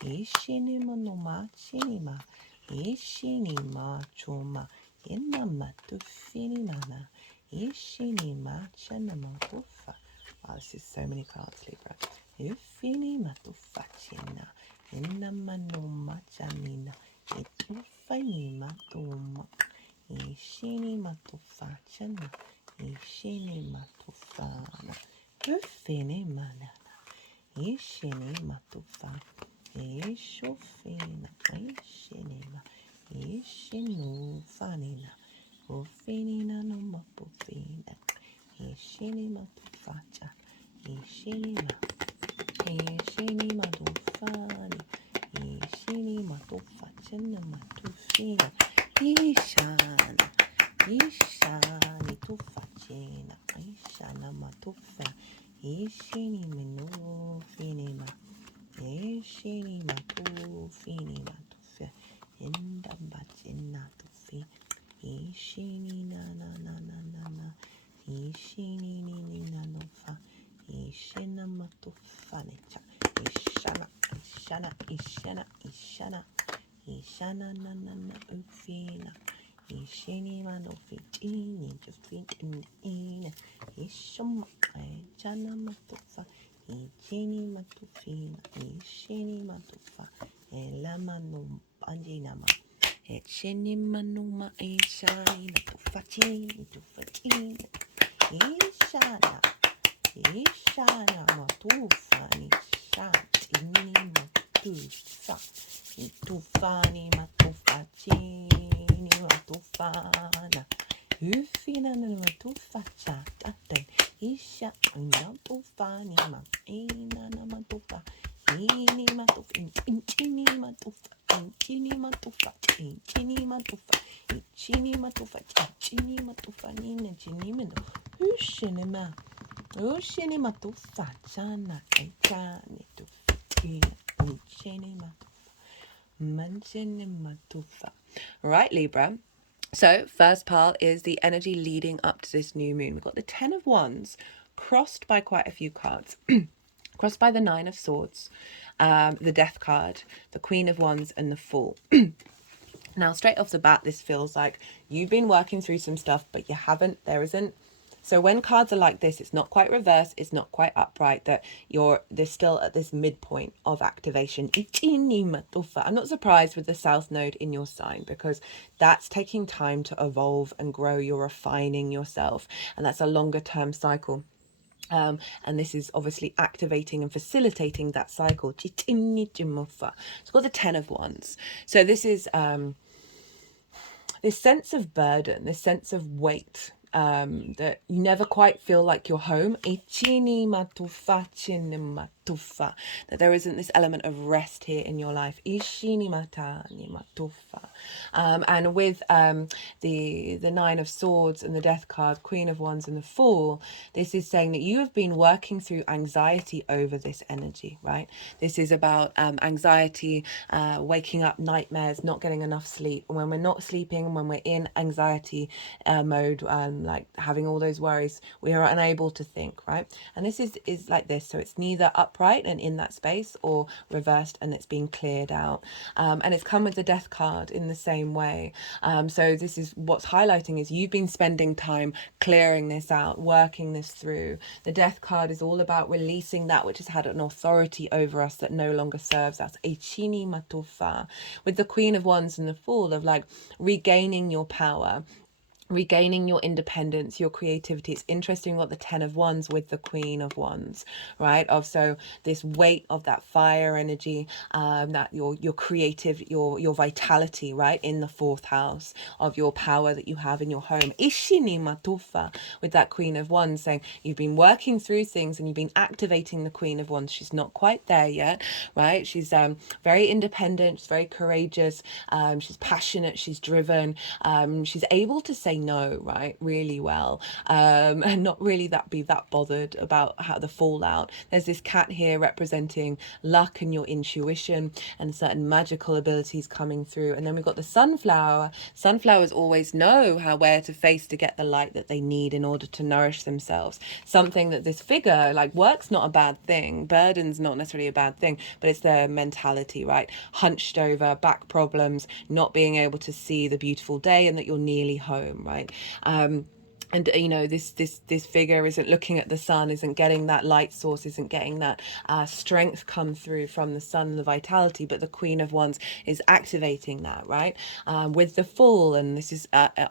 Ishinima no ma chinima. Ishinima chuma. Inama tufinimana. Ishinima chanama tufa. Wow, this is so many cards, Libra. Ufinima tufa china. Inama no ma chanina. Itufanima tuma. Ishinima tufa chana. Ishinima tufana. Ufinimana. Ishinima tufa. Ishofina. Ishinima. Ishinufanina. Ufinina no mapufina. Ishinima tufacha. Ishinima. Ishinima tufani. Ishinima tufachina matufina. Ishana. Ishani tufachina. Ishana matufa. Ishinima no finima. Ishinima tufinima tufe. Indambachina tufi. Ishinina na. Ishinina no fa. Ishina matufanicha. Ishana. Ishana na ufina. Ishinima no fitini. Tufitini. Ishama. Chana matufa. Ichini matufina. Ishini matufa. Elama no panjinama. Echini manuma. Ishani natufa chini. Tufa chini. Ishana. tufana. Ufina na tufa chata. Isha na tufa ni ma. Ina na ma tufa. Ini ma tufa. Inchini ma tufa. Inchini ma tufa. Inchini ma tufa. Inchini ma tufa. Inchini ma tufa. Nina chini ma. Ushini ma. Ushini ma tufa. Chana. Chani tufa. Inchini ma tufa. Manchini ma tufa. Right, Libra. So first part is the energy leading up to this new moon. We've got the 10 of Wands crossed by quite a few cards. Crossed by the 9 of Swords, the Death card, the Queen of Wands, and the Fool. Now, straight off the bat, this feels like you've been working through some stuff, but you haven't, there isn't. So when cards are like this, it's not quite reverse, it's not quite upright, that they're still at this midpoint of activation. I'm not surprised with the South Node in your sign, because that's taking time to evolve and grow. You're refining yourself, and that's a longer term cycle. And this is obviously activating and facilitating that cycle. So it's got the 10 of Wands. So this is this sense of burden, this sense of weight, that you never quite feel like you're home. That there isn't this element of rest here in your life. And with the 9 of Swords and the Death card, Queen of Wands and the Fool, this is saying that you have been working through anxiety over this energy, right? This is about anxiety, waking up, nightmares, not getting enough sleep. And when we're not sleeping, when we're in anxiety mode, like having all those worries, we are unable to think, right? And this is like this. So it's neither upright and in that space, or reversed and it's being cleared out. And it's come with the Death card in the same way. So this is what's highlighting is you've been spending time clearing this out, working this through. The Death card is all about releasing that which has had an authority over us that no longer serves us. With the Queen of Wands and the Fool, of like regaining your power, regaining your independence, your creativity. It's interesting what the 10 of Wands with the Queen of Wands, right? Of so this weight of that fire energy, that your creative, your vitality, right, in the 4th house, of your power that you have in your home. Ishini matufa, with that Queen of Wands, saying you've been working through things and you've been activating the Queen of Wands. She's not quite there yet, right? She's very independent, she's very courageous, she's passionate, she's driven, she's able to say no, right, really well, and not really be that bothered about how the fallout. There's this cat here representing luck and your intuition and certain magical abilities coming through. And then we've got the sunflower. Sunflowers always know where to face to get the light that they need in order to nourish themselves. Something that this figure, like, work's not a bad thing, burden's not necessarily a bad thing, but it's their mentality, right? Hunched over, back problems, not being able to see the beautiful day and that you're nearly home, right? And you know, this figure isn't looking at the sun, isn't getting that light source, isn't getting that strength come through from the sun and the vitality, but the Queen of Wands is activating that, right? With the Fool, and this is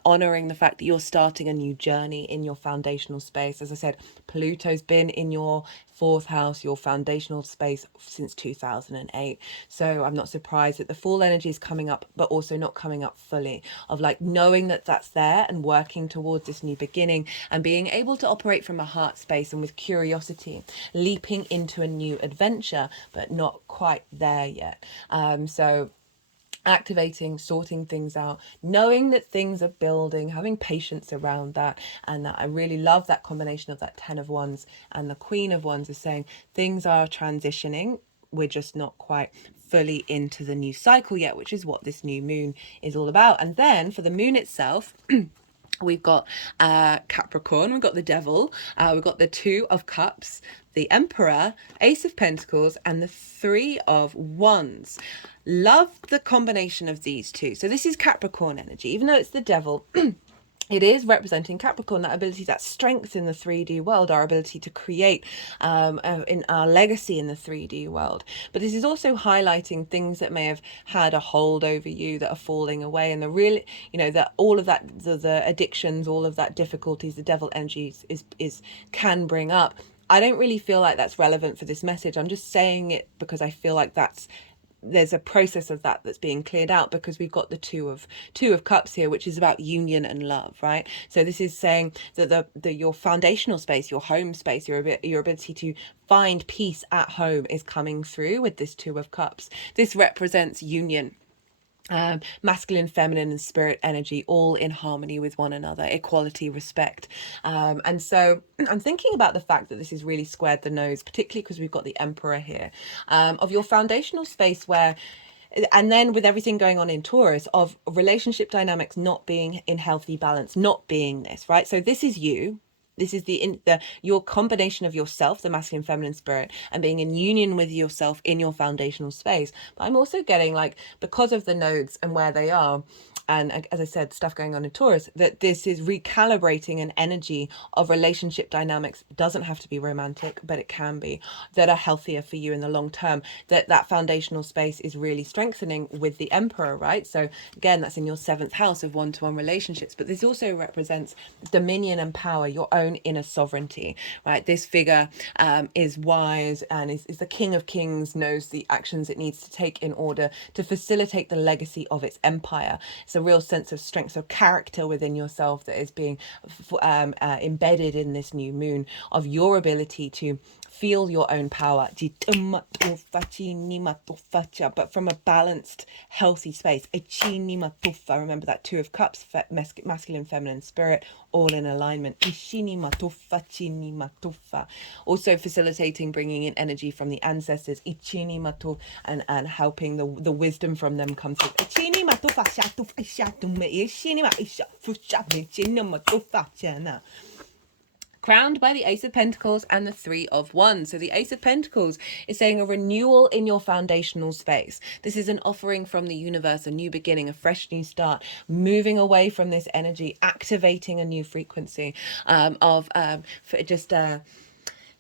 honoring the fact that you're starting a new journey in your foundational space. As I said, Pluto's been in your 4th house, your foundational space, since 2008. So I'm not surprised that the Fool energy is coming up, but also not coming up fully, of like knowing that that's there and working towards this new beginning and being able to operate from a heart space and with curiosity, leaping into a new adventure, but not quite there yet. So activating, sorting things out, knowing that things are building, having patience around that. And that I really love that combination of that 10 of Wands and the Queen of Wands, is saying things are transitioning, we're just not quite fully into the new cycle yet, which is what this new moon is all about. And then for the moon itself, we've got Capricorn, we've got the Devil, we've got the 2 of Cups, the Emperor, Ace of Pentacles, and the 3 of Wands. Love the combination of these two. So this is Capricorn energy, even though it's the Devil. It is representing Capricorn, that ability, that strength in the 3D world, our ability to create in our legacy in the 3D world. But this is also highlighting things that may have had a hold over you that are falling away, and the real, you know, that all of that, the addictions, all of that difficulties, the Devil energy is can bring up. I don't really feel like that's relevant for this message. I'm just saying it because I feel like that's there's a process of that that's being cleared out, because we've got the two of cups here, which is about union and love, right? So this is saying that your foundational space, your home space, your ability to find peace at home is coming through with this two of cups. This represents union, masculine, feminine, and spirit energy, all in harmony with one another, equality, respect. And so I'm thinking about the fact that this is really squared the nose, particularly because we've got the Emperor here, of your foundational space, where, and then with everything going on in Taurus, of relationship dynamics not being in healthy balance, not being this, right? So this is you. This is your combination of yourself, the masculine, feminine spirit, and being in union with yourself in your foundational space. But I'm also getting, like, because of the nodes and where they are, and as I said, stuff going on in Taurus, that this is recalibrating an energy of relationship dynamics. It doesn't have to be romantic, but it can be, that are healthier for you in the long term. That foundational space is really strengthening with the Emperor, right? So again, that's in your 7th house of one-to-one relationships. But this also represents dominion and power, your own inner sovereignty, right? This figure is wise and is the King of Kings, knows the actions it needs to take in order to facilitate the legacy of its empire. It's a real sense of strength of character within yourself that is being embedded in this new moon, of your ability to feel your own power, but from a balanced, healthy space. Remember that two of cups, masculine, feminine spirit, all in alignment. Also facilitating bringing in energy from the ancestors, and helping the wisdom from them come through. Crowned by the Ace of Pentacles and the Three of Wands. So the Ace of Pentacles is saying a renewal in your foundational space. This is an offering from the universe, a new beginning, a fresh new start, moving away from this energy, activating a new frequency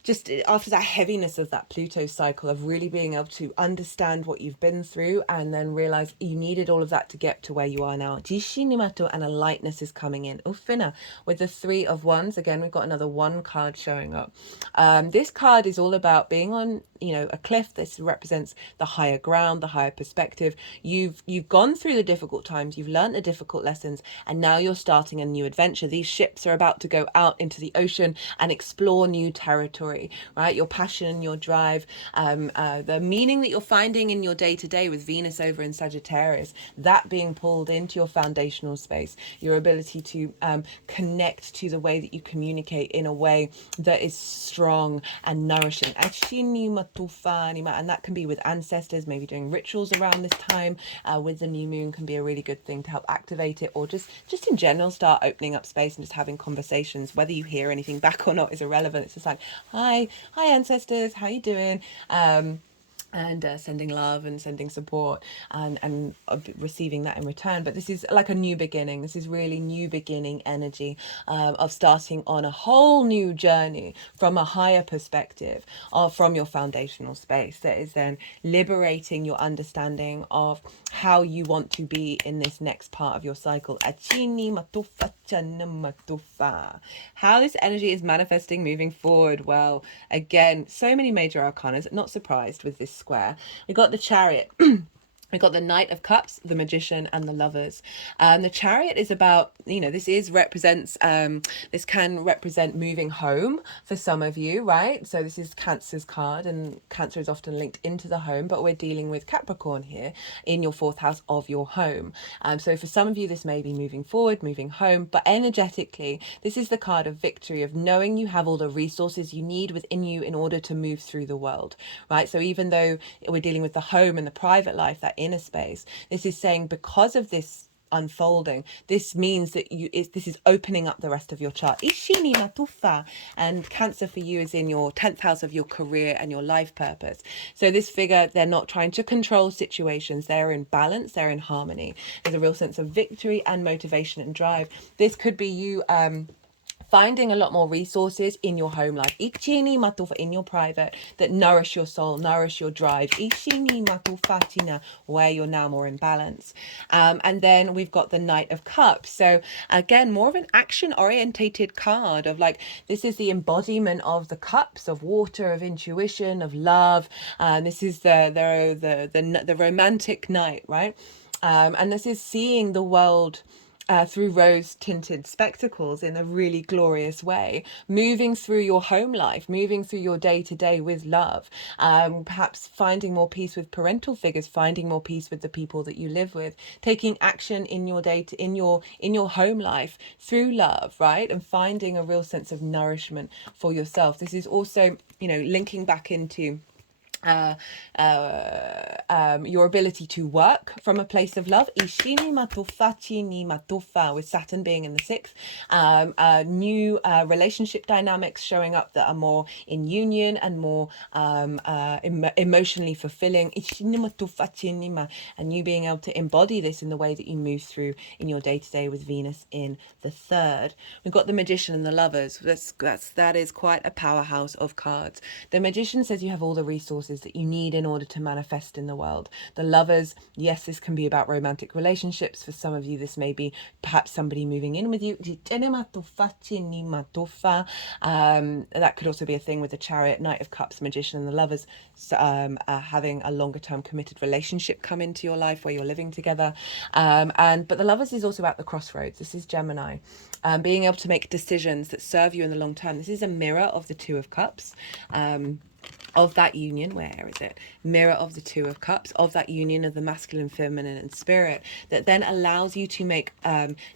just after that heaviness of that Pluto cycle, of really being able to understand what you've been through and then realize you needed all of that to get to where you are now. And a lightness is coming in. Ufina, with the Three of Wands, again, we've got another one card showing up. This card is all about being on, a cliff. This represents the higher ground, the higher perspective. You've gone through the difficult times, you've learned the difficult lessons, and now you're starting a new adventure. These ships are about to go out into the ocean and explore new territory. Right, your passion, your drive, the meaning that you're finding in your day-to-day with Venus over in Sagittarius, that being pulled into your foundational space, your ability to connect to the way that you communicate in a way that is strong and nourishing. And that can be with ancestors, maybe doing rituals around this time with the new moon can be a really good thing to help activate it, or just in general start opening up space and just having conversations. Whether you hear anything back or not is irrelevant. It's just like, hi ancestors, how you doing? And sending love and sending support and receiving that in return. But this is like a new beginning. This is really new beginning energy of starting on a whole new journey from a higher perspective, from your foundational space, that is then liberating your understanding of how you want to be in this next part of your cycle. How this energy is manifesting moving forward. Well, again, so many major arcanas. Not surprised with this square. We got the Chariot. We've got the Knight of Cups, the Magician, and the Lovers. The Chariot is about, this can represent moving home for some of you, right? So this is Cancer's card, and Cancer is often linked into the home, but we're dealing with Capricorn here in your 4th house of your home. So for some of you, this may be moving forward, moving home, but energetically, this is the card of victory, of knowing you have all the resources you need within you in order to move through the world, right? So even though we're dealing with the home and the private life, that inner space, this is saying, because of this unfolding, this means that this is opening up the rest of your chart. And Cancer for you is in your 10th house of your career and your life purpose. So this figure, they're not trying to control situations, they're in balance, they're in harmony. There's a real sense of victory and motivation and drive. This could be you finding a lot more resources in your home life, Ichini matufa, in your private, that nourish your soul, nourish your drive, Ichini matufatina, where you're now more in balance. And then we've got the Knight of Cups. So again, more of an action orientated card of like, this is the embodiment of the cups of water, of intuition, of love. This is the romantic knight, right? And this is seeing the world through rose-tinted spectacles in a really glorious way, moving through your home life, moving through your day-to-day with love, perhaps finding more peace with parental figures, finding more peace with the people that you live with, taking action in your in your home life through love, right? And finding a real sense of nourishment for yourself. This is also, you know, linking back into your ability to work from a place of love. Ishini matufa chini matufa, with Saturn being in the sixth. New relationship dynamics showing up that are more in union and more emotionally fulfilling. Ishini matufa chini ma, and you being able to embody this in the way that you move through in your day-to-day with Venus in the third. We've got the Magician and the Lovers. That is quite a powerhouse of cards. The Magician says you have all the resources that you need in order to manifest in the world. The Lovers, yes, this can be about romantic relationships. For some of you, this may be perhaps somebody moving in with you. That could also be a thing with the Chariot, Knight of Cups, Magician and the Lovers, having a longer term committed relationship come into your life where you're living together. But the Lovers is also about the crossroads. This is Gemini. Being able to make decisions that serve you in the long term. This is a mirror of the Two of Cups. Of that union, where is it? Mirror of the Two of Cups, of that union of the masculine, feminine, and spirit, that then allows you to make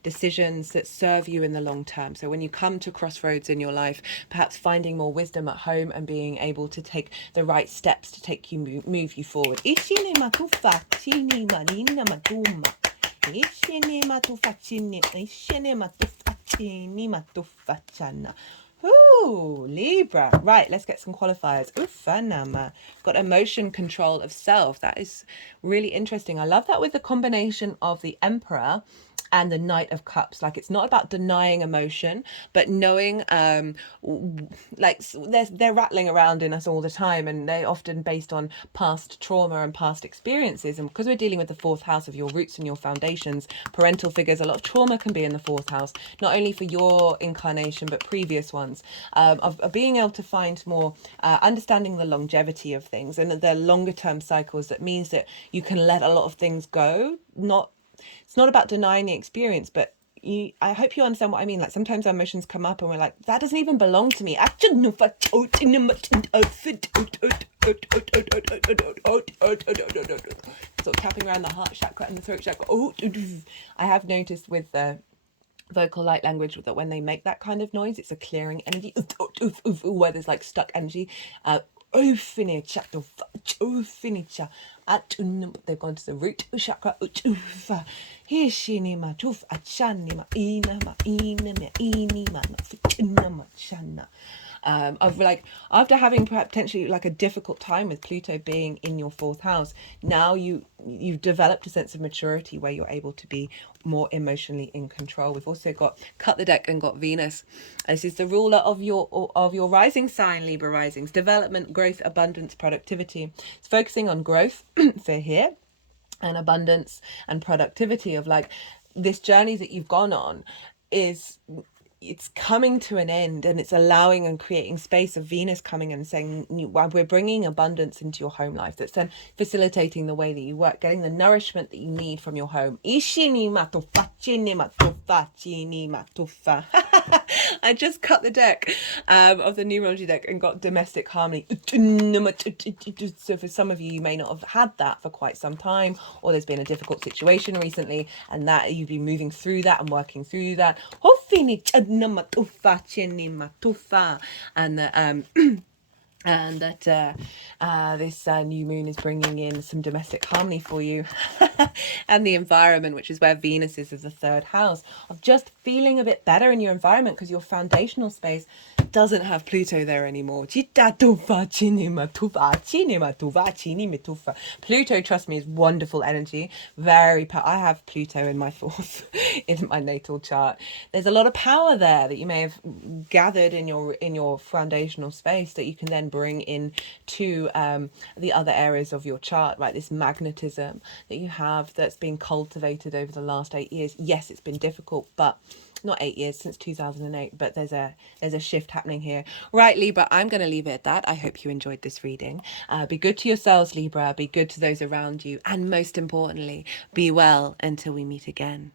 decisions that serve you in the long term. So when you come to crossroads in your life, perhaps finding more wisdom at home and being able to take the right steps to take you move you forward. Ishini matufa chini marina matuma. Ishini matufa chini. Ishini matufa chini matufa chana. Ooh, Libra. Right, let's get some qualifiers. Ufanama. Got emotion control of self. That is really interesting. I love that with the combination of the Emperor and the Knight of Cups. Like, it's not about denying emotion, but knowing, like, they're rattling around in us all the time, and they're often based on past trauma and past experiences. And because we're dealing with the fourth house of your roots and your foundations, parental figures, a lot of trauma can be in the fourth house, not only for your incarnation, but previous ones, of being able to find more, understanding the longevity of things and the longer term cycles. That means that you can let a lot of things go. It's not about denying the experience, but I hope you understand what I mean. Like, sometimes our emotions come up and we're like, that doesn't even belong to me. Sort of tapping around the heart chakra and the throat chakra. I have noticed with the vocal light language that when they make that kind of noise, it's a clearing energy, where there's like stuck energy. They've gone to the root chakra. Of like, after having potentially like a difficult time with Pluto being in your fourth house, now you've developed a sense of maturity where you're able to be more emotionally in control. We've also got cut the deck and got Venus. This is the ruler of your rising sign, Libra risings. Development, growth, abundance, productivity. It's focusing on growth for here, and abundance and productivity of like this journey that you've gone on it's coming to an end, and it's allowing and creating space of Venus coming and saying, we're bringing abundance into your home life. That's then facilitating the way that you work, getting the nourishment that you need from your home. Ishini matufa, chini matufa, chini matufa. I just cut the deck of the numerology deck and got domestic harmony. So for some of you, you may not have had that for quite some time, or there's been a difficult situation recently, and that you've been moving through that and working through that. And the and that this new moon is bringing in some domestic harmony for you and the environment, which is where Venus is the third house, of just feeling a bit better in your environment because your foundational space doesn't have Pluto there anymore. Pluto, trust me, is wonderful energy. I have Pluto in my fourth in my natal chart. There's a lot of power there that you may have gathered in your foundational space that you can then bring in to the other areas of your chart, right? This magnetism that you have that's been cultivated over the last 8 years. Yes, it's been difficult, but not 8 years, since 2008, but there's a shift happening here, right? Libra, I'm going to leave it at that. I hope you enjoyed this reading. Be good to yourselves, Libra. Be good to those around you, and most importantly, be well until we meet again.